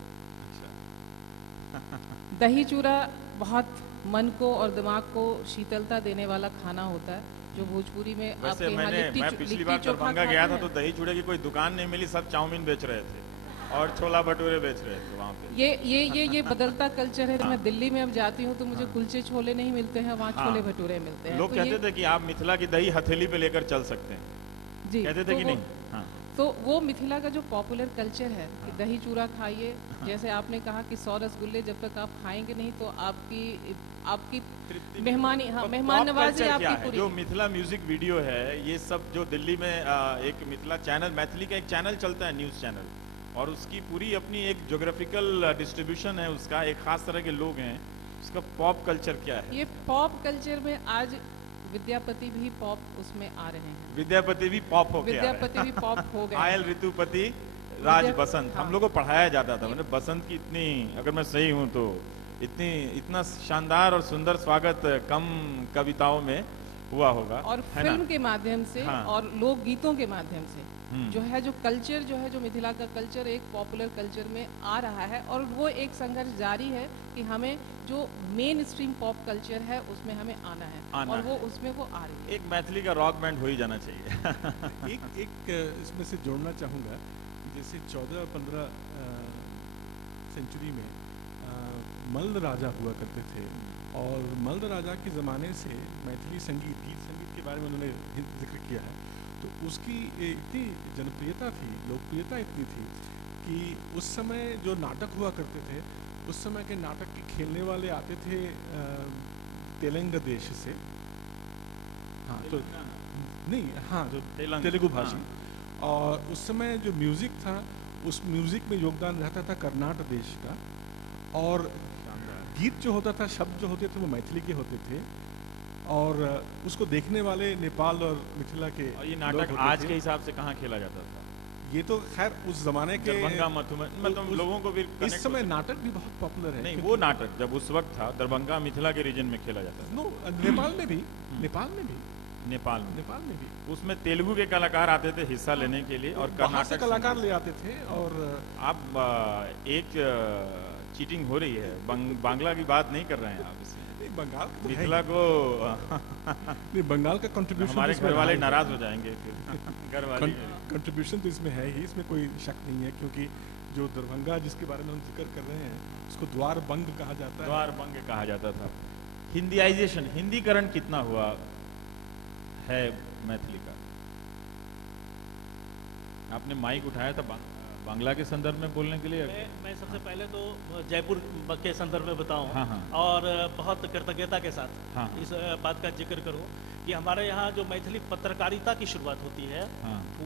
दही चूड़ा बहुत मन को और दिमाग को शीतलता देने वाला खाना होता है, जो भोजपुरी में वैसे आपके यहाँ मैं पिछली बार दरभंगा गया था तो दही चूड़े की कोई दुकान नहीं मिली, सब चाउमीन बेच रहे थे और छोला भटूरे बेच रहे थे वहाँ पे। ये बदलता कल्चर है। मैं दिल्ली में अब जाती हूँ तो मुझे कुलचे छोले नहीं मिलते हैं, वहाँ छोले भटूरे मिलते हैं। लोग कहते थे कि आप मिथिला की दही हथेली पे लेकर चल सकते हैं, जी, कहते थे कि नहीं? तो वो मिथिला का जो पॉपुलर कल्चर है कि दही चूड़ा खाइए, जैसे आपने कहा कि 100 रसगुल्ले जब तक आप खाएंगे नहीं तो आपकी मेहमान नवाजी आपकी पूरी। जो मिथिला म्यूजिक वीडियो है, ये सब जो दिल्ली में एक मिथिला चैनल, मैथिली का एक चैनल चलता है, न्यूज चैनल, और उसकी पूरी अपनी एक ज्योग्राफिकल डिस्ट्रीब्यूशन है, उसका एक खास तरह के लोग हैं, उसका पॉप कल्चर क्या है? ये पॉप कल्चर में आज विद्यापति भी पॉप उसमें आ रहे हैं। विद्यापति भी पॉप हो गया, विद्यापति भी पॉप हो गए। आयल ऋतुपति राज बसंत, हम लोग को पढ़ाया जाता था, मैंने बसंत की इतनी, अगर मैं सही हूँ तो इतना शानदार और सुंदर स्वागत कम कविताओं में हुआ होगा। और फिल्म के माध्यम से और लोक गीतों के माध्यम से जो है, जो कल्चर जो है, जो मिथिला का कल्चर एक पॉपुलर कल्चर में आ रहा है, और वो एक संघर्ष जारी है कि हमें जो मेन स्ट्रीम पॉप कल्चर है उसमें हमें आना है, और वो उसमें वो आ रही है। एक मैथिली का रॉक बैंड हो ही जाना चाहिए। एक इसमें से जोड़ना चाहूँगा, जैसे 14 और 15 सेंचुरी में मल्ल राजा हुआ करते थे, और मल्ल राजा के ज़माने से मैथिली संगीत, गीत संगीत के बारे में उन्होंने जिक्र किया है, तो उसकी इतनी जनप्रियता थी, लोकप्रियता इतनी थी कि उस समय जो नाटक हुआ करते थे, उस समय के नाटक के खेलने वाले आते थे तेलंग देश से, तो नहीं, जो तेलुगु भाषी, और उस समय जो म्यूज़िक था, उस म्यूज़िक में योगदान रहता था कर्नाटक देश का, और गीत जो होता था, शब्द जो होते थे वो मैथिली के होते थे, और उसको देखने वाले नेपाल और मिथिला के। और ये नाटक आज के हिसाब से कहाँ खेला जाता था? ये तो खैर उस जमाने के दरभंगा मतलब लोगों को भी इस समय नाटक भी बहुत पॉपुलर है। नहीं, वो नाटक जब उस वक्त था दरभंगा मिथिला के रीजन में खेला जाता था। नेपाल में भी नेपाल में भी उसमें तेलुगु के कलाकार आते थे हिस्सा लेने के लिए, और कर्नाटक से कलाकार ले आते थे। और आप एक चीटिंग हो रही है, बांग्ला की बात नहीं कर रहे हैं आप इसमें। बंगाल मिथिला को नहीं, बंगाल का कंट्रीब्यूशन, हमारे घर वाले नाराज हो जाएंगे घर वाले। कंट्रीब्यूशन तो इसमें है ही, इसमें कोई शक नहीं है, क्योंकि जो दरभंगा जिसके बारे में हम जिक्र कर रहे हैं उसको द्वार बंग कहा जाता है। द्वार बंग कहा जाता था। हिंदीआइजेशन, हिंदीकरण कितना हुआ है मैथिली का? आपने माइक उठाया था बांग्ला के संदर्भ में बोलने के लिए। मैं सबसे पहले तो जयपुर के संदर्भ में बताऊं, और बहुत कृतज्ञता के साथ इस बात का जिक्र करूं कि हमारे यहाँ जो मैथिली पत्रकारिता की शुरुआत होती है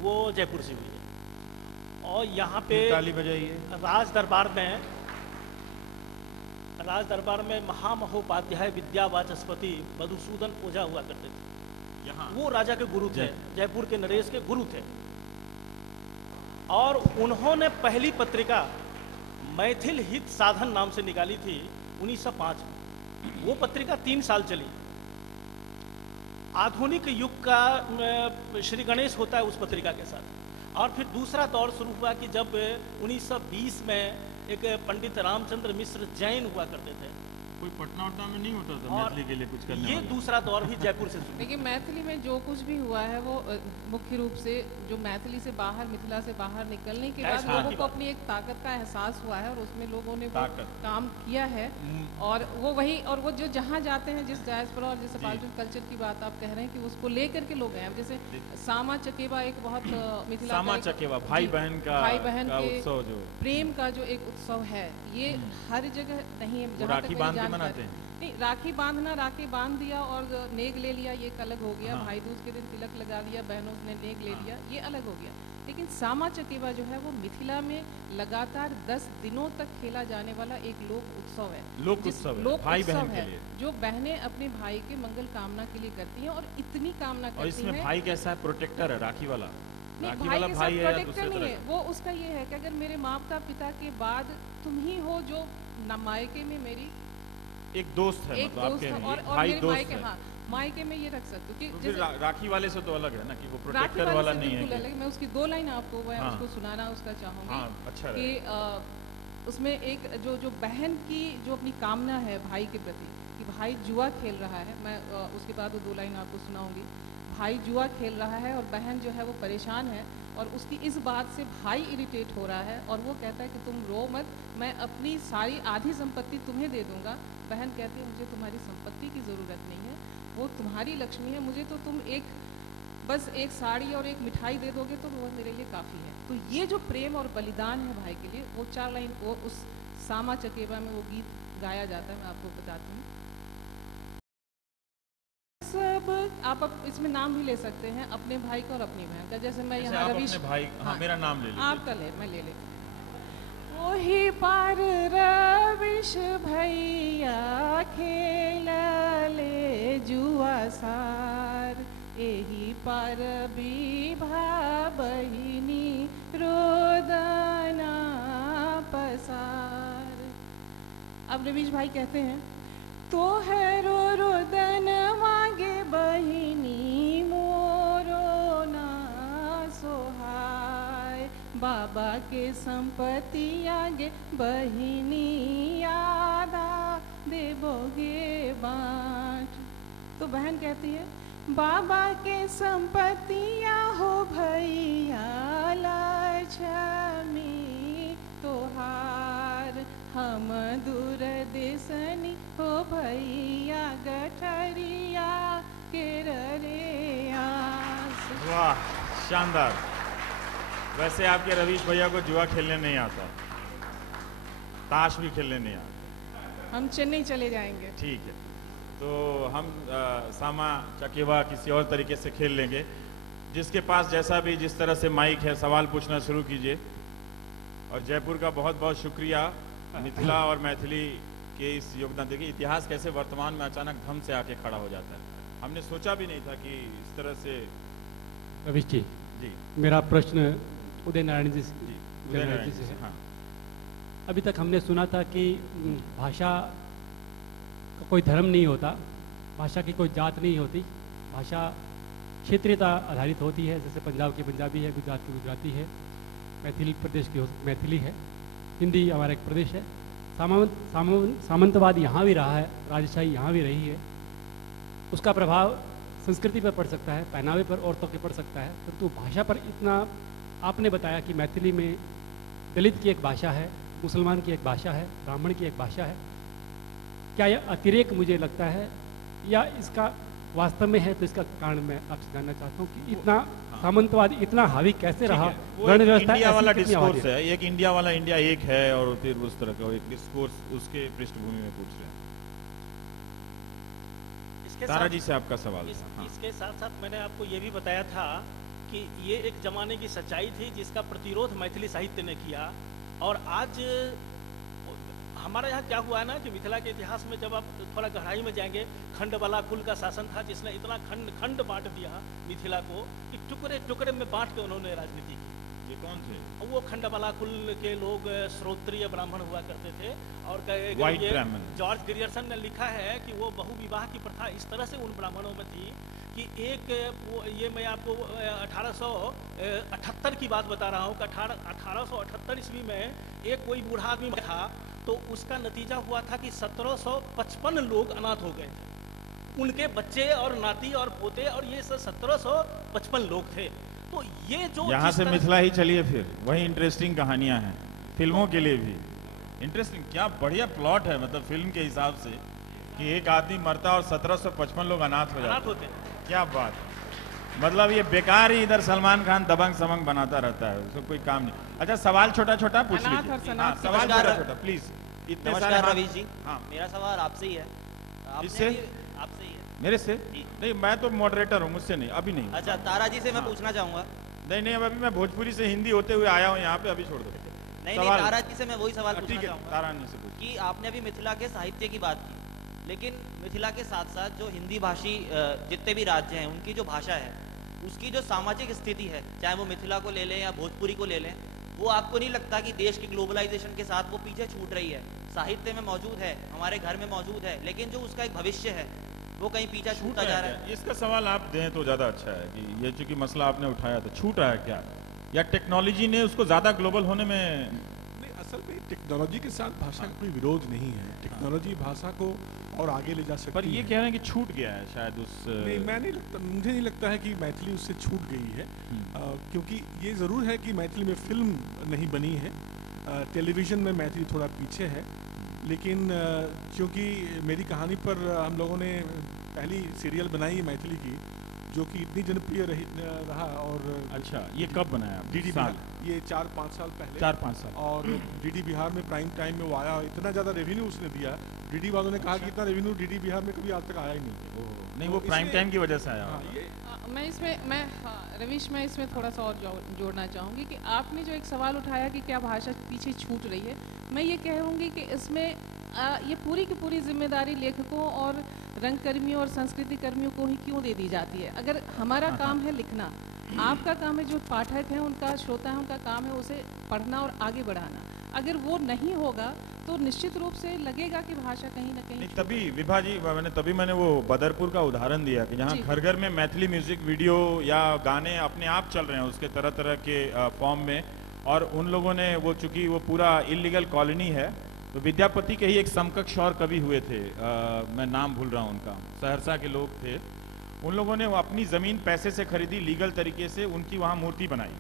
वो जयपुर से हुई है। और यहाँ पे ताली बजाइए। राज दरबार में महामहोपाध्याय विद्यावाचस्पति मधुसूदन ओझा हुआ करते थे। यहाँ वो राजा के गुरु थे, जयपुर के नरेश के गुरु थे, और उन्होंने पहली पत्रिका मैथिल हित साधन नाम से निकाली थी 1905 में। वो पत्रिका 3 साल चली। आधुनिक युग का श्री गणेश होता है उस पत्रिका के साथ। और फिर दूसरा दौर शुरू हुआ कि जब 1920 में एक पंडित रामचंद्र मिश्र जैन हुआ करते थे, कोई पटना वटना में नहीं होता था और मैथिली के लिए कुछ करने ये वाला? दूसरा दौर भी जयपुर से शुरू। देखिए मैथिली में जो कुछ भी हुआ है वो मुख्य रूप से जो मैथिली से बाहर, मिथिला से बाहर निकलने के बाद हाँ, लोगों की को बात। अपनी एक ताकत का एहसास हुआ है और उसमें लोगों ने वो ताकत। काम किया है। और वो वही, और वो जो जहाँ जाते हैं, जिस डायस्पोरा और जिस सबाल्टर्न कल्चर की बात आप कह रहे हैं कि उसको लेकर के लोग गए हैं। जैसे सामा चकेवा एक बहुत मिथिला का सामा एक- चकेवा भाई जी, बहन का भाई बहन का के उत्सव जो प्रेम का जो एक उत्सव है, ये हर जगह नहीं है। जहाँ तक राखी मेरी बांध के जानकारी- मनाते हैं? नहीं, राखी बांधना, राखी बांध दिया और नेग ले लिया, ये एक अलग हो गया। हाँ। भाई दूज के दिन तिलक लगा लिया, बहनों ने नेग ले लिया, ये अलग हो गया। लेकिन सामा चकेवा जो है वो मिथिला में लगातार 10 दिनों तक खेला जाने वाला एक लोक उत्सव है। लोक जिस- उत्सव है, लोक भाई उत्सव बहन के है, लिए। जो बहनें अपने भाई के मंगल कामना के लिए करती हैं और इतनी कामना और करती इसमें हैं। भाई कैसा है? प्रोटेक्टर है राखी वाला? नहीं, राखी भाई वाला के साथ भाई है या प्रोटेक्टर दूसरे नहीं तरह है, का? वो उसका ये है कि अगर मेरे माता पिता के बाद तुम ही हो जो मायके में मेरी एक दोस्त है, एक मतलब दोस्त आपके है, और भाई मेरे दोस्त मायके, है। हाँ मायके में ये रख सकते हो कि तो फिर जैसे राखी वाले से तो अलग है ना कि वो राखी प्रोटेक्टर वाले वाला से नहीं है बिल्कुल कि- अलग। मैं उसकी 2 लाइन आपको मैं हाँ। उसको सुनाना उसका चाहूँगी हाँ, अच्छा कि उसमें एक जो बहन की जो अपनी कामना है भाई के प्रति कि भाई जुआ खेल रहा है, मैं उसके बाद वो 2 लाइन आपको सुनाऊंगी। भाई जुआ खेल रहा है और बहन जो है वो परेशान है और उसकी इस बात से भाई इरिटेट हो रहा है और वो कहता है कि तुम रो मत, मैं अपनी सारी आधी संपत्ति तुम्हें दे दूंगा। बहन कहती है मुझे तुम्हारी संपत्ति की ज़रूरत नहीं है, वो तुम्हारी लक्ष्मी है, मुझे तो तुम बस एक साड़ी और एक मिठाई दे दोगे तो वो मेरे लिए काफ़ी है। तो ये जो प्रेम और बलिदान है भाई के लिए, वो 4 लाइन को उस सामा चकेवा में वो गीत गाया जाता है। मैं आपको बताती हूँ। सब आप इसमें नाम भी ले सकते हैं अपने भाई का और अपनी बहन का। जैसे मैं जैसे यहाँ आप रविश, अपने भाई, हाँ, मेरा नाम ले लीजिए। आपका ले, मैं ले लेती हूँ। ओही पार रविश भैया खेल ले जुआ सार, एही पार विभा बहिनी रोदना पसार। अब रविश भाई कहते हैं तो है रो रोदन मांगे बहिनी मोरो ना सोहाय, बाबा के संपत्ति आगे बहिनी यादा देबोगे बाँट। तो बहन कहती है बाबा के संपत्तियाँ हो भैया लक्ष्मी तोहार, हम दूर देसनी हो भैया गठरिया के रे आस। वाह, शानदार। वैसे आपके रवीश भैया को जुआ खेलने नहीं आता, ताश भी खेलने नहीं आता। हम चेन्नई चले जाएंगे। ठीक है, तो हम सामा चकेवा किसी और तरीके से खेल लेंगे। जिसके पास जैसा भी जिस तरह से माइक है, सवाल पूछना शुरू कीजिए। और जयपुर का बहुत बहुत शुक्रिया, मिथिला और मैथिली के इस योगदान। देखिए इतिहास कैसे वर्तमान में अचानक धम से आके खड़ा हो जाता है। हमने सोचा भी नहीं था कि इस तरह से। रवीश जी, जी मेरा प्रश्न उदय नारायण जी से, जी, उदय उदय नारायण जी नारायण से जी, है। हाँ। अभी तक हमने सुना था कि भाषा का कोई धर्म नहीं होता, भाषा की कोई जात नहीं होती, भाषा क्षेत्रीयता आधारित होती है। जैसे पंजाब की पंजाबी है, गुजरात की गुजराती है, मैथिली प्रदेश की मैथिली है, हिंदी हमारा एक प्रदेश है। सामंतवाद यहाँ भी रहा है, राजशाही यहाँ भी रही है। उसका प्रभाव संस्कृति पर पड़ सकता है, पहनावे पर औरतों के पड़ सकता है, परंतु भाषा पर इतना आपने बताया कि मैथिली में दलित की एक भाषा है, मुसलमान की एक भाषा है, ब्राह्मण की एक भाषा है। क्या यह अतिरेक मुझे लगता है या इसका वास्तव में है? तो इसका कारण मैं आपसे जानना चाहता हूँ कि इतना सामंतवाद इतना हावी कैसे रहा? वो वर्ण एक व्यवस्था इंडिया ऐसी वाला कितनी हावी डिस्कोर्स है, एक इंडिया वाला इंडिया एक है और फिर उस तरह का एक डिस्कोर्स उसके पृष्ठभूमि में पूछ रहे हैं। इसके तारा साथ- जी से आपका सवाल इस, था। हाँ। इसके साथ साथ मैंने आपको ये भी बताया था कि ये एक जमाने की सच्चाई थी जिसका प्रतिरोध मैथिली साहित्य ने किया। और आज हमारे यहाँ क्या हुआ है ना कि मिथिला के इतिहास में जब आप थोड़ा गहराई में जाएंगे, खंडबला कुल का शासन था जिसने इतना खंड बांट दिया मिथिला को कि टुकड़े टुकड़े में बांट के उन्होंने राजनीति की। ये कौन थे? वो खंडबला कुल के लोग श्रोत्रिय ब्राह्मण हुआ करते थे। और White ये Brahmin। जॉर्ज ग्रियर्सन ने लिखा है कि वो बहुविवाह की प्रथा इस तरह से उन ब्राह्मणों में थी कि ये मैं आपको 1878 की बात बता रहा हूँ कि 1878 ईस्वी में एक कोई बूढ़ा आदमी था, तो उसका नतीजा हुआ था कि 1755 लोग अनाथ हो गए थे। उनके बच्चे और नाती और पोते और ये सब 1755 लोग थे। तो ये जो यहाँ जिस से तरह- मिथिला ही चलिए, फिर वही इंटरेस्टिंग कहानियां हैं फिल्मों के लिए भी। इंटरेस्टिंग, क्या बढ़िया प्लॉट है, मतलब फिल्म के हिसाब से कि एक आदमी मरता और 1755 लोग अनाथ हो अनाथ जाते होते हैं। क्या बात है, मतलब ये बेकार ही इधर सलमान खान दबंग समंग बनाता रहता है, उसको कोई काम नहीं। अच्छा, सवाल छोटा छोटा पूछ अनाथ लीजिए। और सनाथ हाँ, की सवाल नमस्कार। छोटा छोटा प्लीज। इतने सारे नमस्कार हाथ- रवि जी। हाँ, मेरा सवाल आपसे ही है। आपने इससे? भी- आपसे ही है। मेरे से जी। नहीं, मैं तो मॉडरेटर हूँ, मुझसे नहीं, अभी नहीं। अच्छा, तारा जी से मैं हाँ। पूछना चाहूंगा। नहीं नहीं, अब अभी मैं भोजपुरी से हिंदी होते हुए आया हूँ यहाँ पे, अभी छोड़ दो। नहीं, सवाल- तारा जी से मैं वही सवाल पूछना ठीक है, चाहूंगा तारानी से पूछ। कि आपने अभी मिथिला के साहित्य की बात की, लेकिन मिथिला के साथ साथ जो हिंदी भाषी जितने भी राज्य हैं उनकी जो भाषा है, उसकी जो सामाजिक स्थिति है, चाहे वो मिथिला को ले लें या भोजपुरी को ले लें, वो आपको नहीं लगता कि देश की ग्लोबलाइजेशन के साथ वो पीछे छूट रही है? साहित्य में मौजूद है, हमारे घर में मौजूद है, लेकिन जो उसका एक भविष्य है वो कहीं पीछा छूटता जा रहा है। इसका सवाल आप दें तो ज्यादा अच्छा है कि ये चूंकि मसला आपने उठाया था, छूट रहा है क्या, या टेक्नोलॉजी ने उसको ज्यादा ग्लोबल होने में? नहीं, असल में टेक्नोलॉजी के साथ भाषा का कोई विरोध नहीं है। टेक्नोलॉजी भाषा को और आगे ले जा सकती पर ये है। कह रहे हैं कि छूट गया है शायद उस। नहीं, मैं नहीं लगता, मुझे नहीं लगता है कि मैथिली उससे छूट गई है। क्योंकि ये ज़रूर है कि मैथिली में फिल्म नहीं बनी है, टेलीविज़न में मैथिली थोड़ा पीछे है, लेकिन क्योंकि मेरी कहानी पर हम लोगों ने पहली सीरियल बनाई है मैथिली की, जो कि इतनी जनप्रिय रहा। और अच्छा, ये कब बनाया आपने? डीडी साल? बिहार, ये 4-5 साल पहले, 4-5 साल। और डीडी बिहार में प्राइम टाइम में वो आया, इतना ज़्यादा रेवेन्यू उसने दिया, डीडी वालों ने कहा कि इतना रेवेन्यू डीडी बिहार में कभी आज तक आया ही नहीं। नहीं, वो तो प्राइम इसलिए- टाइम की वजह से आया हाँ, होगा। ये रवीश, मैं इसमें थोड़ा सा और जोड़ना चाहूँगी कि आपने जो एक सवाल उठाया कि क्या भाषा पीछे छूट रही है, मैं ये कहूँगी कि इसमें ये पूरी की पूरी जिम्मेदारी लेखकों और रंगकर्मियों और संस्कृति कर्मियों को ही क्यों दे दी जाती है? अगर हमारा काम है लिखना, आपका काम है, जो पाठक हैं उनका, श्रोता है उनका काम है उसे पढ़ना और आगे बढ़ाना। अगर वो नहीं होगा तो निश्चित रूप से लगेगा कि भाषा कहीं ना कहीं नहीं, तभी विभा जी, मैंने वो बदरपुर का उदाहरण दिया कि जहाँ जी। घर घर में मैथिली म्यूजिक वीडियो या गाने अपने आप चल रहे हैं उसके तरह तरह के फॉर्म में, और उन लोगों ने वो, चूंकि वो पूरा इलीगल कॉलोनी है, तो विद्यापति के ही एक समकक्ष और कवि हुए थे, मैं नाम भूल रहा हूँ उनका, सहरसा के लोग थे, उन लोगों ने वो अपनी ज़मीन पैसे से खरीदी, लीगल तरीके से उनकी वहाँ मूर्ति बनाई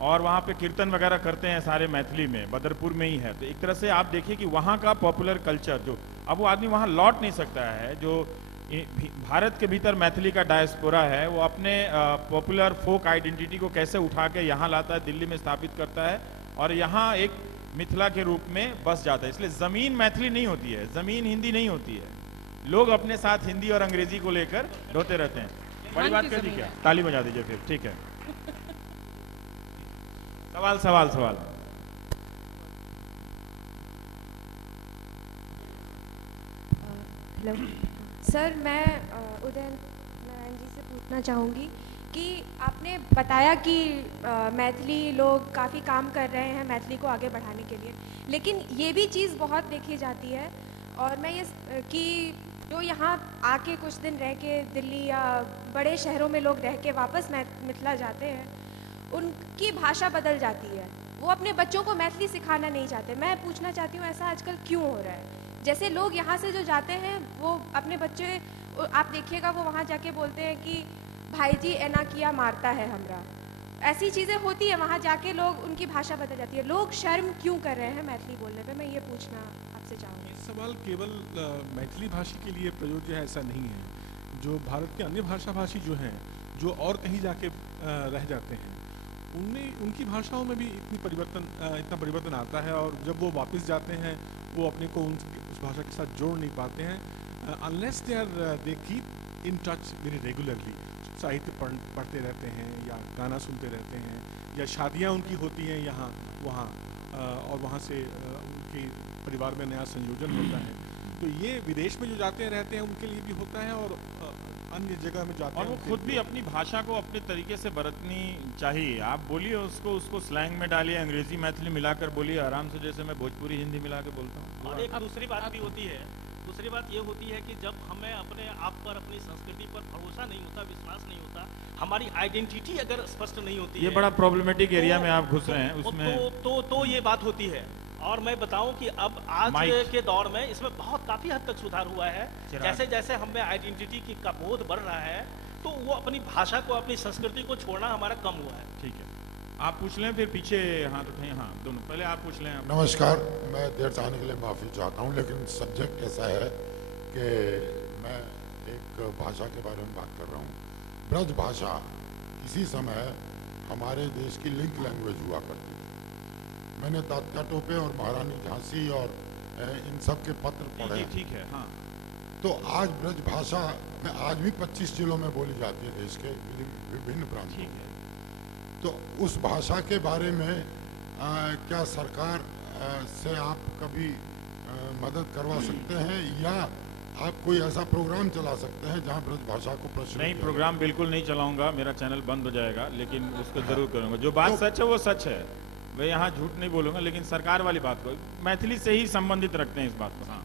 और वहाँ पे कीर्तन वगैरह करते हैं सारे मैथिली में, बदरपुर में ही है। तो एक तरह से आप देखिए कि वहाँ का पॉपुलर कल्चर, जो अब वो आदमी वहाँ लौट नहीं सकता है, जो भारत के भीतर मैथिली का डायस्पोरा है, वो अपने पॉपुलर फोक आइडेंटिटी को कैसे उठा के यहाँ लाता है, दिल्ली में स्थापित करता है और यहाँ एक मिथिला के रूप में बस जाता है। इसलिए ज़मीन मैथिली नहीं होती है, ज़मीन हिंदी नहीं होती है, लोग अपने साथ हिंदी और अंग्रेजी को लेकर ढोते रहते हैं। बड़ी मन बात की कर दी ज़मीन क्या? है। ताली बजा दीजिए फिर, ठीक है। सवाल। हेलो सर, मैं उदय नारायण जी से पूछना चाहूँगी कि आपने बताया कि मैथिली लोग काफ़ी काम कर रहे हैं मैथिली को आगे बढ़ाने के लिए, लेकिन ये भी चीज़ बहुत देखी जाती है, और मैं ये कि जो यहाँ आके कुछ दिन रह के दिल्ली या बड़े शहरों में लोग रह के वापस मिथिला जाते हैं, उनकी भाषा बदल जाती है, वो अपने बच्चों को मैथिली सिखाना नहीं चाहते। मैं पूछना चाहती हूँ ऐसा आजकल क्यों हो रहा है? जैसे लोग यहाँ से जो जाते हैं वो अपने बच्चे, आप देखिएगा वो वहाँ जाके बोलते हैं कि भाई जी एना किया मारता है हमरा, ऐसी चीज़ें होती है वहाँ जाके, लोग उनकी भाषा बदल जाती है। लोग शर्म क्यों कर रहे हैं मैथिली बोलने पे? मैं ये पूछना आपसे चाहूँगी। ये सवाल केवल मैथिली भाषी के लिए प्रयोज्य है ऐसा नहीं है। जो भारत के अन्य भाषा भाषी जो हैं, जो और कहीं जाके रह जाते हैं, उनमें उनकी भाषाओं में भी इतना परिवर्तन आता है, और जब वो वापस जाते हैं वो अपने को उस भाषा के साथ जोड़ नहीं पाते हैं, unless they keep in touch very regularly. साहित्य पढ़ते रहते हैं या गाना सुनते रहते हैं, या शादियाँ उनकी होती हैं यहाँ वहाँ, और वहाँ से उनके परिवार में नया संयोजन होता है। तो ये विदेश में जो जाते हैं रहते हैं उनके लिए भी होता है, और अन्य जगह में जाते और हैं वो उनके खुद भी लिए अपनी भाषा को अपने तरीके से बरतनी चाहिए। आप बोलिए उसको स्लैंग में डालिए, अंग्रेजी मैथिली मिलाकर बोलिए आराम से, जैसे मैं भोजपुरी हिंदी मिला के बोलता हूँ। और एक दूसरी बात भी होती है, दूसरी बात ये होती है कि जब हमें अपने आप पर, अपनी संस्कृति पर भरोसा नहीं होता, विश्वास नहीं होता, हमारी आइडेंटिटी अगर स्पष्ट नहीं होती ये है, बड़ा प्रॉब्लमेटिक एरिया में आप घुस रहे हैं तो उसमें। तो ये बात होती है। और मैं बताऊं कि अब आज माइक। के दौर में इसमें बहुत काफी हद तक सुधार हुआ है। चिराग। जैसे जैसे हमें आइडेंटिटी की का बोध बढ़ रहा है, तो वो अपनी भाषा को, अपनी संस्कृति को छोड़ना हमारा कम हुआ है। ठीक है, आप पूछ लें, फिर पीछे हाथ उठाएं। हाँ, दोनों, पहले आप पूछ लें। नमस्कार, मैं देर से आने के लिए माफ़ी चाहता हूँ, लेकिन सब्जेक्ट ऐसा है कि मैं एक भाषा के बारे में बात कर रहा हूँ। ब्रज भाषा किसी समय हमारे देश की लिंक लैंग्वेज हुआ करती थी। मैंने तात्या टोपे और महारानी झांसी और इन सब के पत्र पढ़े हैं। ठीक है, हाँ। तो आज ब्रज भाषा में आज भी 25 जिलों में बोली जाती है देश के विभिन्न प्रांतों ठीक में। है। तो उस भाषा के बारे में क्या सरकार से आप कभी मदद करवा सकते हैं, या आप कोई ऐसा प्रोग्राम चला सकते हैं जहां ब्रज भाषा को प्रचलित नहीं, किया प्रोग्राम बिल्कुल नहीं चलाऊंगा, मेरा चैनल बंद हो जाएगा, लेकिन उसको जरूर करूंगा। जो बात सच है वो सच है, मैं यहाँ झूठ नहीं बोलूंगा, लेकिन सरकार वाली बात को मैथिली से ही संबंधित रखते हैं इस बात को। हाँ,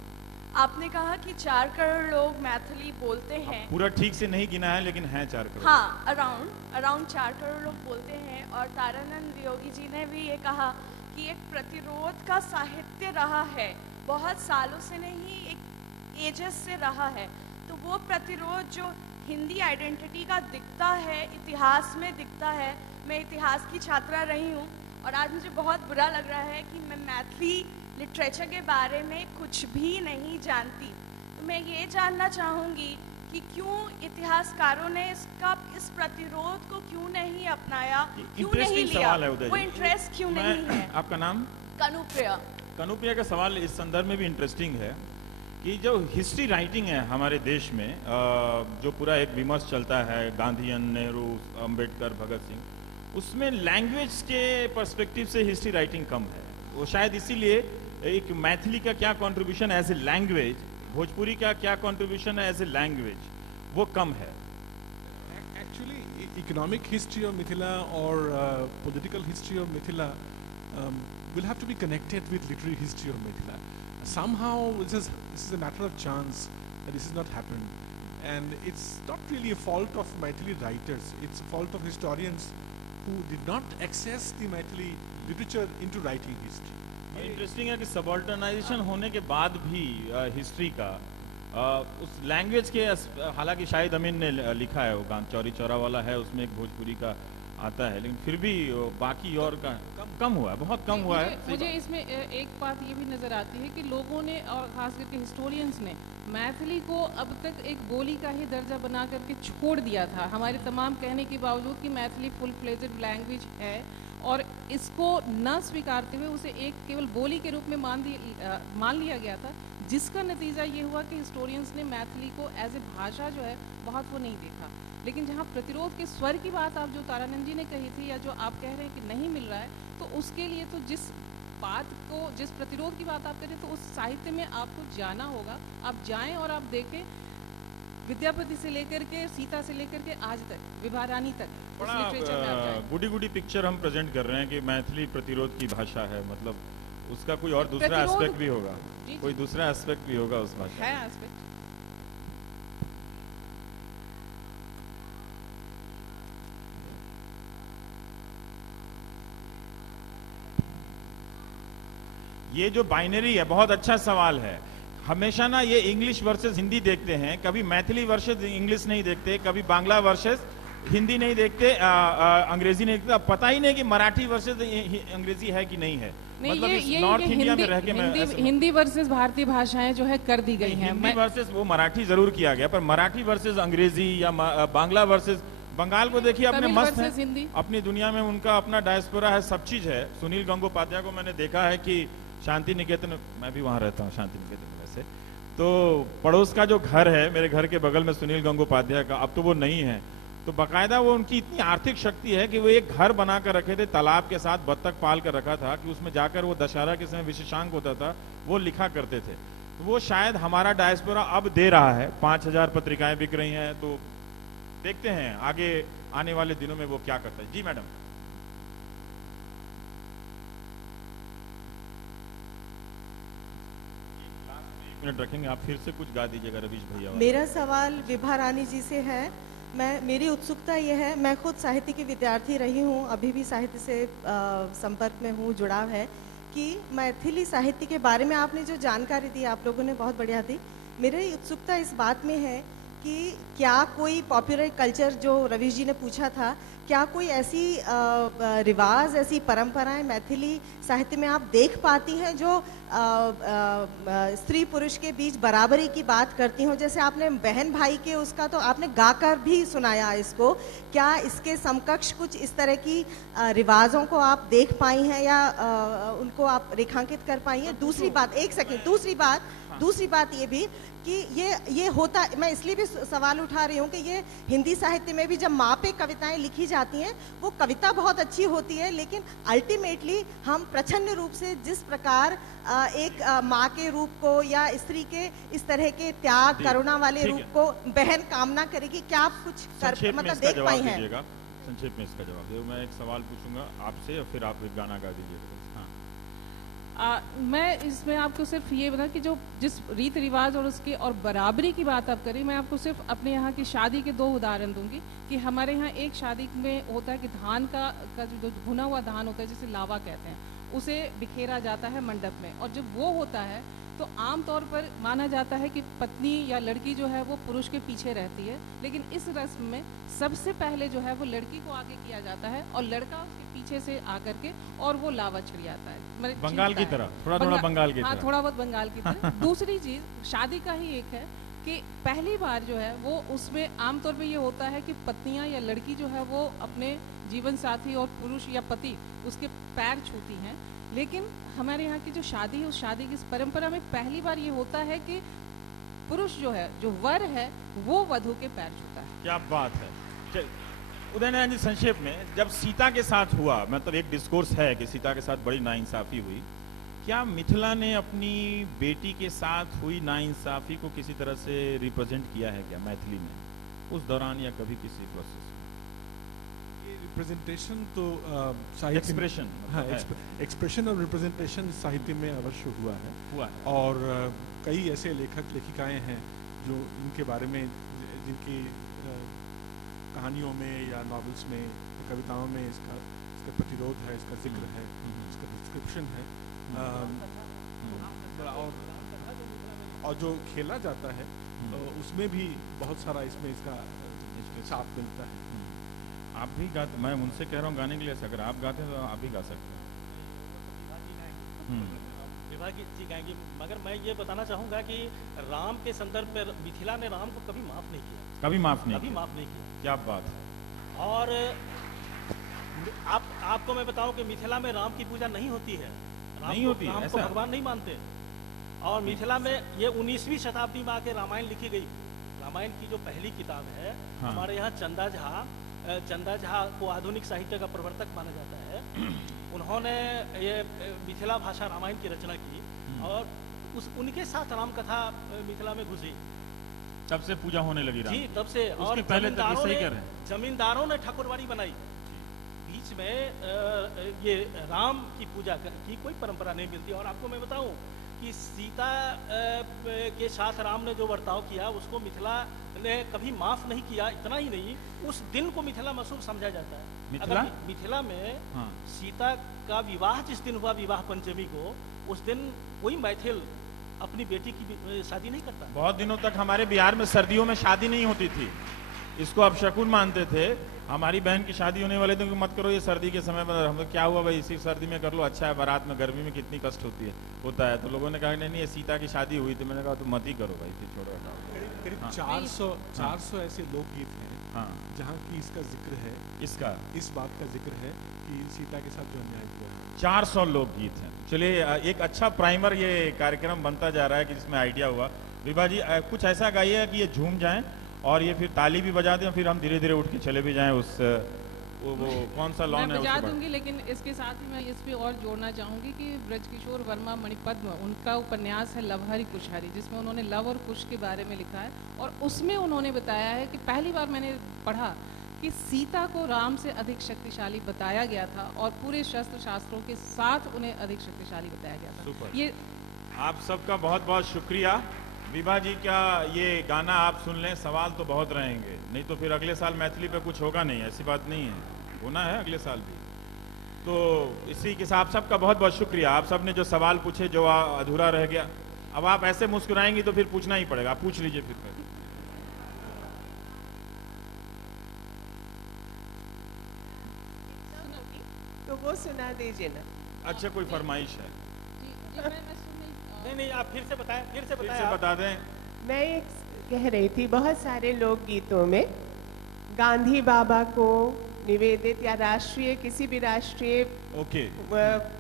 आपने कहा कि 4 करोड़ लोग मैथिली बोलते हैं। पूरा ठीक से नहीं गिना है, लेकिन है 4 करोड़। हाँ, अराउंड 4 करोड़ लोग बोलते हैं। और तारानंद वियोगी जी ने भी ये कहा कि एक प्रतिरोध का साहित्य रहा है, बहुत सालों से नहीं, एक एजेस से रहा है। तो वो प्रतिरोध जो हिंदी आइडेंटिटी का दिखता है, इतिहास में दिखता है। मैं इतिहास की छात्रा रही हूँ और आज मुझे बहुत बुरा लग रहा है कि मैं मैथिली लिटरेचर के बारे में कुछ भी नहीं जानती। तो मैं ये जानना चाहूँगी कि क्यों इतिहासकारों ने इस प्रतिरोध को क्यों नहीं अपनाया, क्यों नहीं लिया, सवाल है उदय वो जी। इंटरेस्ट क्यों नहीं है। आपका नाम? कनुप्रिया। कनुप्रिया का सवाल इस संदर्भ में भी इंटरेस्टिंग है कि जो हिस्ट्री राइटिंग है हमारे देश में, जो पूरा एक विमर्श चलता है, गांधीयन, नेहरू, अंबेडकर, भगत सिंह, उसमें लैंग्वेज के पर्सपेक्टिव से हिस्ट्री राइटिंग कम है। वो शायद इसीलिए एक मैथिली का क्या contribution as a language, Bhojpuri का क्या कंट्रीब्यूशन है एज ए लैंग्वेज, वो कम है। Actually, economic history of Mithila or political history of Mithila will have to be connected with literary history of Mithila. Somehow, this is a matter of chance that this has not happened, and it's not really a fault of Maithili writers. It's a fault of historians who did not access the Maithili literature into writing history. Interesting है कि सबऑल्टर्नाइजेशन होने के बाद भी history का उस language के, हालांकि शाहिद अमीन ने लिखा है, वो गान चौरी चौरा वाला है, उसमें एक भोजपुरी का आता है, लेकिन फिर भी बाकी और का कम हुआ है, बहुत कम हुआ है। मुझे इसमें एक बात ये भी नज़र आती है कि लोगों ने, और खास करके हिस्टोरियंस ने, मैथिली को अब तक एक बोली का ही दर्जा बना करके छोड़ दिया था, हमारे तमाम कहने के बावजूद कि मैथिली फुल फ्लेजेड लैंग्वेज है, और इसको न स्वीकारते हुए उसे एक केवल बोली के रूप में मान लिया गया था, जिसका नतीजा ये हुआ कि हिस्टोरियंस ने मैथिली को एज ए भाषा जो है बहुत वो नहीं देखा। लेकिन जहाँ प्रतिरोध के स्वर की बात आप जो तारानंद जी ने कही थी, या जो आप कह रहे हैं कि नहीं मिल रहा है, तो उसके लिए तो जिस प्रतिरोध की बात आप करें, तो उस साहित्य में आपको जाना होगा। आप जाएं और आप देखें, विद्यापति से लेकर के, सीता से लेकर के आज तक, विभा रानी तक, उस लिटरेचर में आप जाएं। गुडी गुडी पिक्चर हम प्रेजेंट कर रहे हैं कि मैथिली प्रतिरोध की भाषा है, मतलब उसका कोई और दूसरा एस्पेक्ट भी होगा, कोई दूसरा एस्पेक्ट भी होगा उस भाषा है एस्पेक्ट। ये जो बाइनरी है, बहुत अच्छा सवाल है। हमेशा ना ये इंग्लिश वर्सेस हिंदी देखते हैं, कभी मैथिली वर्सेस इंग्लिश नहीं देखते, कभी बांग्ला वर्सेस हिंदी नहीं देखते, अंग्रेजी नहीं देखते। अब पता ही नहीं कि मराठी वर्सेस अंग्रेजी है कि नहीं है। मतलब इस नॉर्थ इंडिया में रह के हिंदी वर्सेस भारतीय भाषाएं जो है कर दी गई हैं। हिंदी वर्सेस वो मराठी जरूर किया गया, पर मराठी वर्सेस अंग्रेजी या बांग्ला वर्सेस, बंगाल को देखिए अपने मस्त है, अपनी दुनिया में उनका अपना डायस्पोरा है, सब चीज है। सुनील गंगोपाध्याय को मैंने देखा है कि शांति निकेतन, मैं भी वहां रहता हूँ शांति निकेतन में से, तो पड़ोस का जो घर है मेरे घर के बगल में सुनील गंगोपाध्याय का, अब तो वो नहीं है, तो बाकायदा वो उनकी इतनी आर्थिक शक्ति है कि वो एक घर बना कर रखे थे, तालाब के साथ बत्तख पाल कर रखा था कि उसमें जाकर वो दशहरा के समय विशेषांक होता था, वो लिखा करते थे। तो वो शायद हमारा डायस्पोरा अब दे रहा है, 5000 पत्रिकाएं बिक रही हैं, तो देखते हैं आगे आने वाले दिनों में वो क्या करता है। जी मैडम। मिनट रखेंगे, आप फिर से कुछ गा दीजिएगा रवीश भैया। मेरा सवाल विभा रानी जी से है। मेरी उत्सुकता ये है, मैं खुद साहित्य की विद्यार्थी रही हूँ, अभी भी साहित्य से संपर्क में हूँ, जुड़ाव है, कि मैथिली साहित्य के बारे में आपने जो जानकारी दी आप लोगों ने बहुत बढ़िया दी। मेरी उत्सुकता इस बात में है कि क्या कोई पॉपुलर कल्चर, जो रवीश जी ने पूछा था, क्या कोई ऐसी रिवाज, ऐसी परंपराएं मैथिली साहित्य में आप देख पाती हैं जो स्त्री पुरुष के बीच बराबरी की बात करती हो? जैसे आपने बहन भाई के उसका तो आपने गाकर भी सुनाया इसको, क्या इसके समकक्ष कुछ इस तरह की रिवाजों को आप देख पाई हैं या उनको आप रेखांकित कर पाई हैं? दूसरी बात, एक सेकंड, दूसरी बात ये भी कि ये होता, मैं इसलिए भी सवाल उठा रही हूँ कि ये हिंदी साहित्य में भी जब माँ पे कविताएं लिखी जाती हैं, वो कविता बहुत अच्छी होती है, लेकिन अल्टीमेटली हम प्रच्छन्न रूप से जिस प्रकार एक माँ के रूप को या स्त्री के इस तरह के त्याग, करुणा वाले रूप को बहन कामना करेगी, क्या आप कुछ मतलब देख पाई हैं? संक्षेप में इसका जवाब दो। मैं एक सवाल पूछूंगा आपसे और फिर आप एक गाना गा दीजिएगा। मैं इसमें आपको सिर्फ ये बता कि जो जिस रीति रिवाज और उसकी और बराबरी की बात आप करें, मैं आपको सिर्फ अपने यहाँ की शादी के 2 उदाहरण दूंगी कि हमारे यहाँ एक शादी में होता है कि धान का जो भुना हुआ धान होता है, जिसे लावा कहते हैं, उसे बिखेरा जाता है मंडप में, और जब वो होता है तो आमतौर पर माना जाता है कि पत्नी या लड़की जो है वो पुरुष के पीछे रहती है, लेकिन इस रस्म में सबसे पहले जो है वो लड़की को आगे किया जाता है और लड़का उसके पीछे से आकर के और वो लावा छिड़ियाता है, मतलब बंगाल की तरह, थोड़ा बंगाल की तरह। हाँ, थोड़ा बहुत बंगाल की तरह। दूसरी चीज शादी का ही एक है कि पहली बार जो है वो उसमें आमतौर पे ये होता है कि पत्नियां या लड़की जो है वो अपने जीवन साथी और पुरुष या पति उसके पैर छूती हैं, लेकिन हमारे यहाँ की जो शादी है, उस शादी की इस परंपरा में पहली बार ये होता है कि पुरुष जो है, जो वर है, वो वधू के पैर छूता है। क्या बात है। उदयनारायण जी, संक्षेप में, जब सीता के साथ हुआ, मतलब एक डिस्कोर्स है कि सीता के साथ बड़ी नाइंसाफी हुई, क्या मिथिला ने अपनी बेटी के साथ हुई नाइंसाफी को किसी तरह से रिप्रेजेंट किया है क्या मैथिली में उस दौरान या कभी किसी प्रोसेस में? ये रिप्रेजेंटेशन तो साहित्य, एक्सप्रेशन, हाँ, एक्सप्रेशन और रिप्रेजेंटेशन साहित्य में अवश्य हुआ है। और कई ऐसे लेखक लेखिकाएं हैं जो इनके बारे में, जिनकी कहानियों में या नॉवेल्स में, कविताओं में इसका प्रतिरोध है, इसका जिक्र है, इसका डिस्क्रिप्शन है, और जो खेला जाता है उसमें भी बहुत सारा इसमें इसका साथ मिलता है। आप भी गाते, मैं उनसे कह रहा हूँ गाने के लिए, अगर आप गाते हैं तो आप भी गा सकते हैं। विभागी जी गाएंगे, मगर मैं ये बताना चाहूँगा कि राम के संदर्भ में मिथिला ने राम को कभी माफ नहीं किया, कभी माफ नहीं किया। क्या बात है। और आपको मैं बताऊं कि मिथिला में राम की पूजा नहीं होती है, राम को भगवान नहीं मानते। और मिथिला में ये 19वीं शताब्दी में आके रामायण लिखी गई। रामायण की जो पहली किताब है, हाँ। हमारे यहाँ चंदा झा को आधुनिक साहित्य का प्रवर्तक माना जाता है। उन्होंने ये मिथिला भाषा रामायण की रचना की और उनके साथ राम कथा मिथिला में घुसी, तब से पूजा होने लगी राम जी, तब से। और पहले जमींदारों ने ठाकुरबाड़ी बनाई। बीच में ये राम की पूजा की कोई परंपरा नहीं मिलती। और आपको मैं बताऊं कि सीता के साथ राम ने जो बर्ताव किया उसको मिथिला ने कभी माफ नहीं किया। इतना ही नहीं, उस दिन को मिथिला मशूब समझा जाता है। मिथिला में हाँ। सीता का विवाह जिस दिन हुआ, विवाह पंचमी को, उस दिन कोई मैथिल अपनी बेटी की शादी नहीं करता। बहुत दिनों तक हमारे बिहार में सर्दियों में शादी नहीं होती थी, इसको अब शकुन मानते थे। हमारी बहन की शादी होने वाले थे, मत करो ये सर्दी के समय पर। हम तो क्या हुआ भाई, इसी सर्दी में कर लो, अच्छा है, बारात में गर्मी में कितनी कष्ट होता है। तो लोगों ने कहा नहीं, ये सीता की शादी हुई थी। मैंने कहा तो मत ही करो भाई, फिर छोड़ो। करीब 400 ऐसे लोकगीत हैं हाँ। जहाँ की इसका जिक्र है, इस बात का जिक्र है कि सीता के साथ जो अन्याय हुआ है। 400 लोकगीत हैं। चलिए, एक अच्छा प्राइमर ये कार्यक्रम बनता जा रहा है कि जिसमें आइडिया हुआ। विभा जी, कुछ ऐसा गाइए कि ये झूम जाएं और ये फिर ताली भी बजा दें, फिर हम धीरे धीरे उठ के चले भी जाएं उस वो कौन सा लॉन है, मैं बजा दूंगी। लेकिन इसके साथ ही मैं इस पे और जोड़ना चाहूंगी कि ब्रजकिशोर वर्मा मणिपद्म, उनका उपन्यास है लवहरी कुशहरी, जिसमें उन्होंने लव और कुश के बारे में लिखा है। और उसमें उन्होंने बताया है कि पहली बार मैंने पढ़ा कि सीता को राम से अधिक शक्तिशाली बताया गया था और पूरे शस्त्र शास्त्रों के साथ उन्हें अधिक शक्तिशाली बताया गया था। ये आप सबका बहुत बहुत शुक्रिया। विभा जी, क्या ये गाना आप सुन लें? सवाल तो बहुत रहेंगे, नहीं तो फिर अगले साल मैथिली पे कुछ होगा नहीं। ऐसी बात नहीं है, होना है अगले साल भी। तो इसी के साथ आप सबका बहुत बहुत शुक्रिया। आप सब ने जो सवाल पूछे, जो अधूरा रह गया, अब आप ऐसे मुस्कुराएंगी तो फिर पूछना ही पड़ेगा। आप पूछ लीजिए फिर। तो वो सुना दीजिए ना। अच्छा, कोई फरमाइश है? नहीं, आप फिर से बताएं, फिर से बता दें। मैं एक कह रही थी, बहुत सारे लोकगीतों में गांधी बाबा को निवेदित या राष्ट्रीय, किसी भी राष्ट्रीय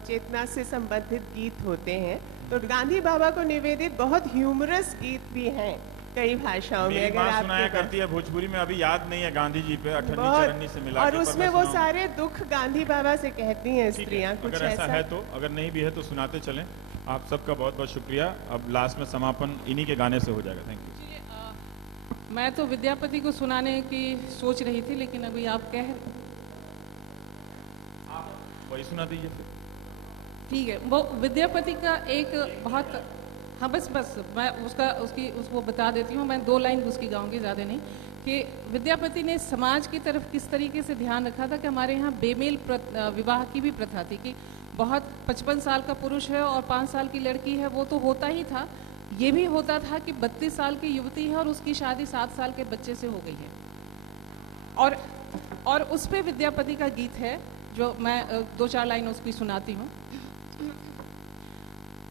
चेतना से संबंधित गीत होते हैं। तो गांधी बाबा को निवेदित बहुत ह्यूमरस गीत भी हैं कई भाषाओं में। अगर आप सुनाया करती है भोजपुरी में, अभी याद नहीं है, गांधी जी पे अठन्नी चरन्नी से मिला, और उसमें वो सारे दुख गांधी बाबा से कहती हैं स्त्रियां। कुछ ऐसा है तो, अगर नहीं भी है तो सुनाते चलें। आप सबका बहुत बहुत शुक्रिया। अब लास्ट में समापन इन्हीं के गाने से हो जाएगा। Thank you. मैं तो विद्यापति को सुनाने की सोच रही थी, लेकिन अभी आप कह वही सुना दीजिए फिर। ठीक है। वो विद्यापति का एक बहुत, हाँ बस मैं उसको बता देती हूँ। मैं 2 लाइन उसकी गाऊंगी, ज़्यादा नहीं। कि विद्यापति ने समाज की तरफ किस तरीके से ध्यान रखा था कि हमारे यहाँ बेमेल विवाह की भी प्रथा थी कि बहुत 55 साल का पुरुष है और 5 साल की लड़की है, वो तो होता ही था। ये भी होता था कि 32 साल की युवती है और उसकी शादी 7 साल के बच्चे से हो गई है। और उस पे विद्यापति का गीत है, जो मैं 2-4 लाइन उसकी सुनाती हूँ।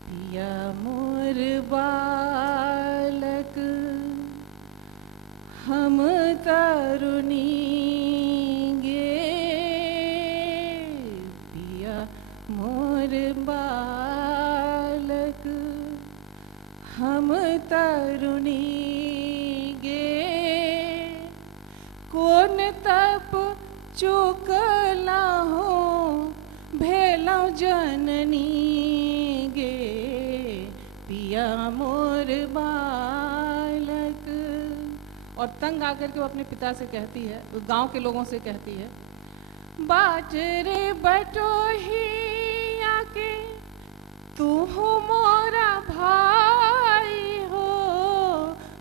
पिया मोर बालक हम तरुणी गे, पिया मोर बालक हम तरुणी गे, कौन तप चुकला हो भेलौ जननी गे, पिया मोर बालक। और तंग आकर के वो अपने पिता से कहती है, उस गांव के लोगों से कहती है, बाट रे बटोही आके तू हो मोरा भाई हो,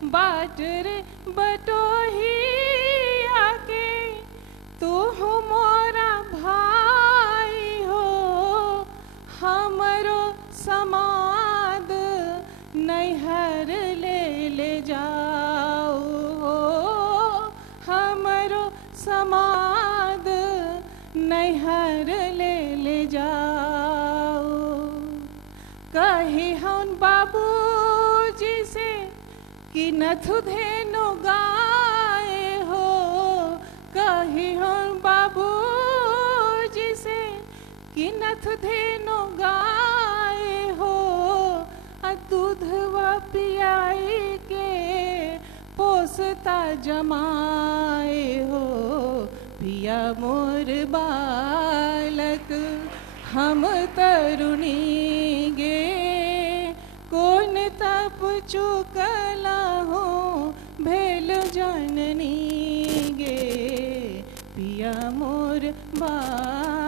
बाट रे बटोही आके तू हो मोरा भाई हो, हमरो समाद नैहर ले जाओ, हमरो समाद नैहर ले जाओ। कही हम बाबूजी से कि नथु धेनु गाए हो, कही हम बाबूजी से कि नथु धेनु गाए हो, दूधवा पियाई के पोसता जमाए हो, पिया मोर बालक हम तरुणी गे, कौन तप चुकला हो भेल जननी गे, पिया मोर बालक।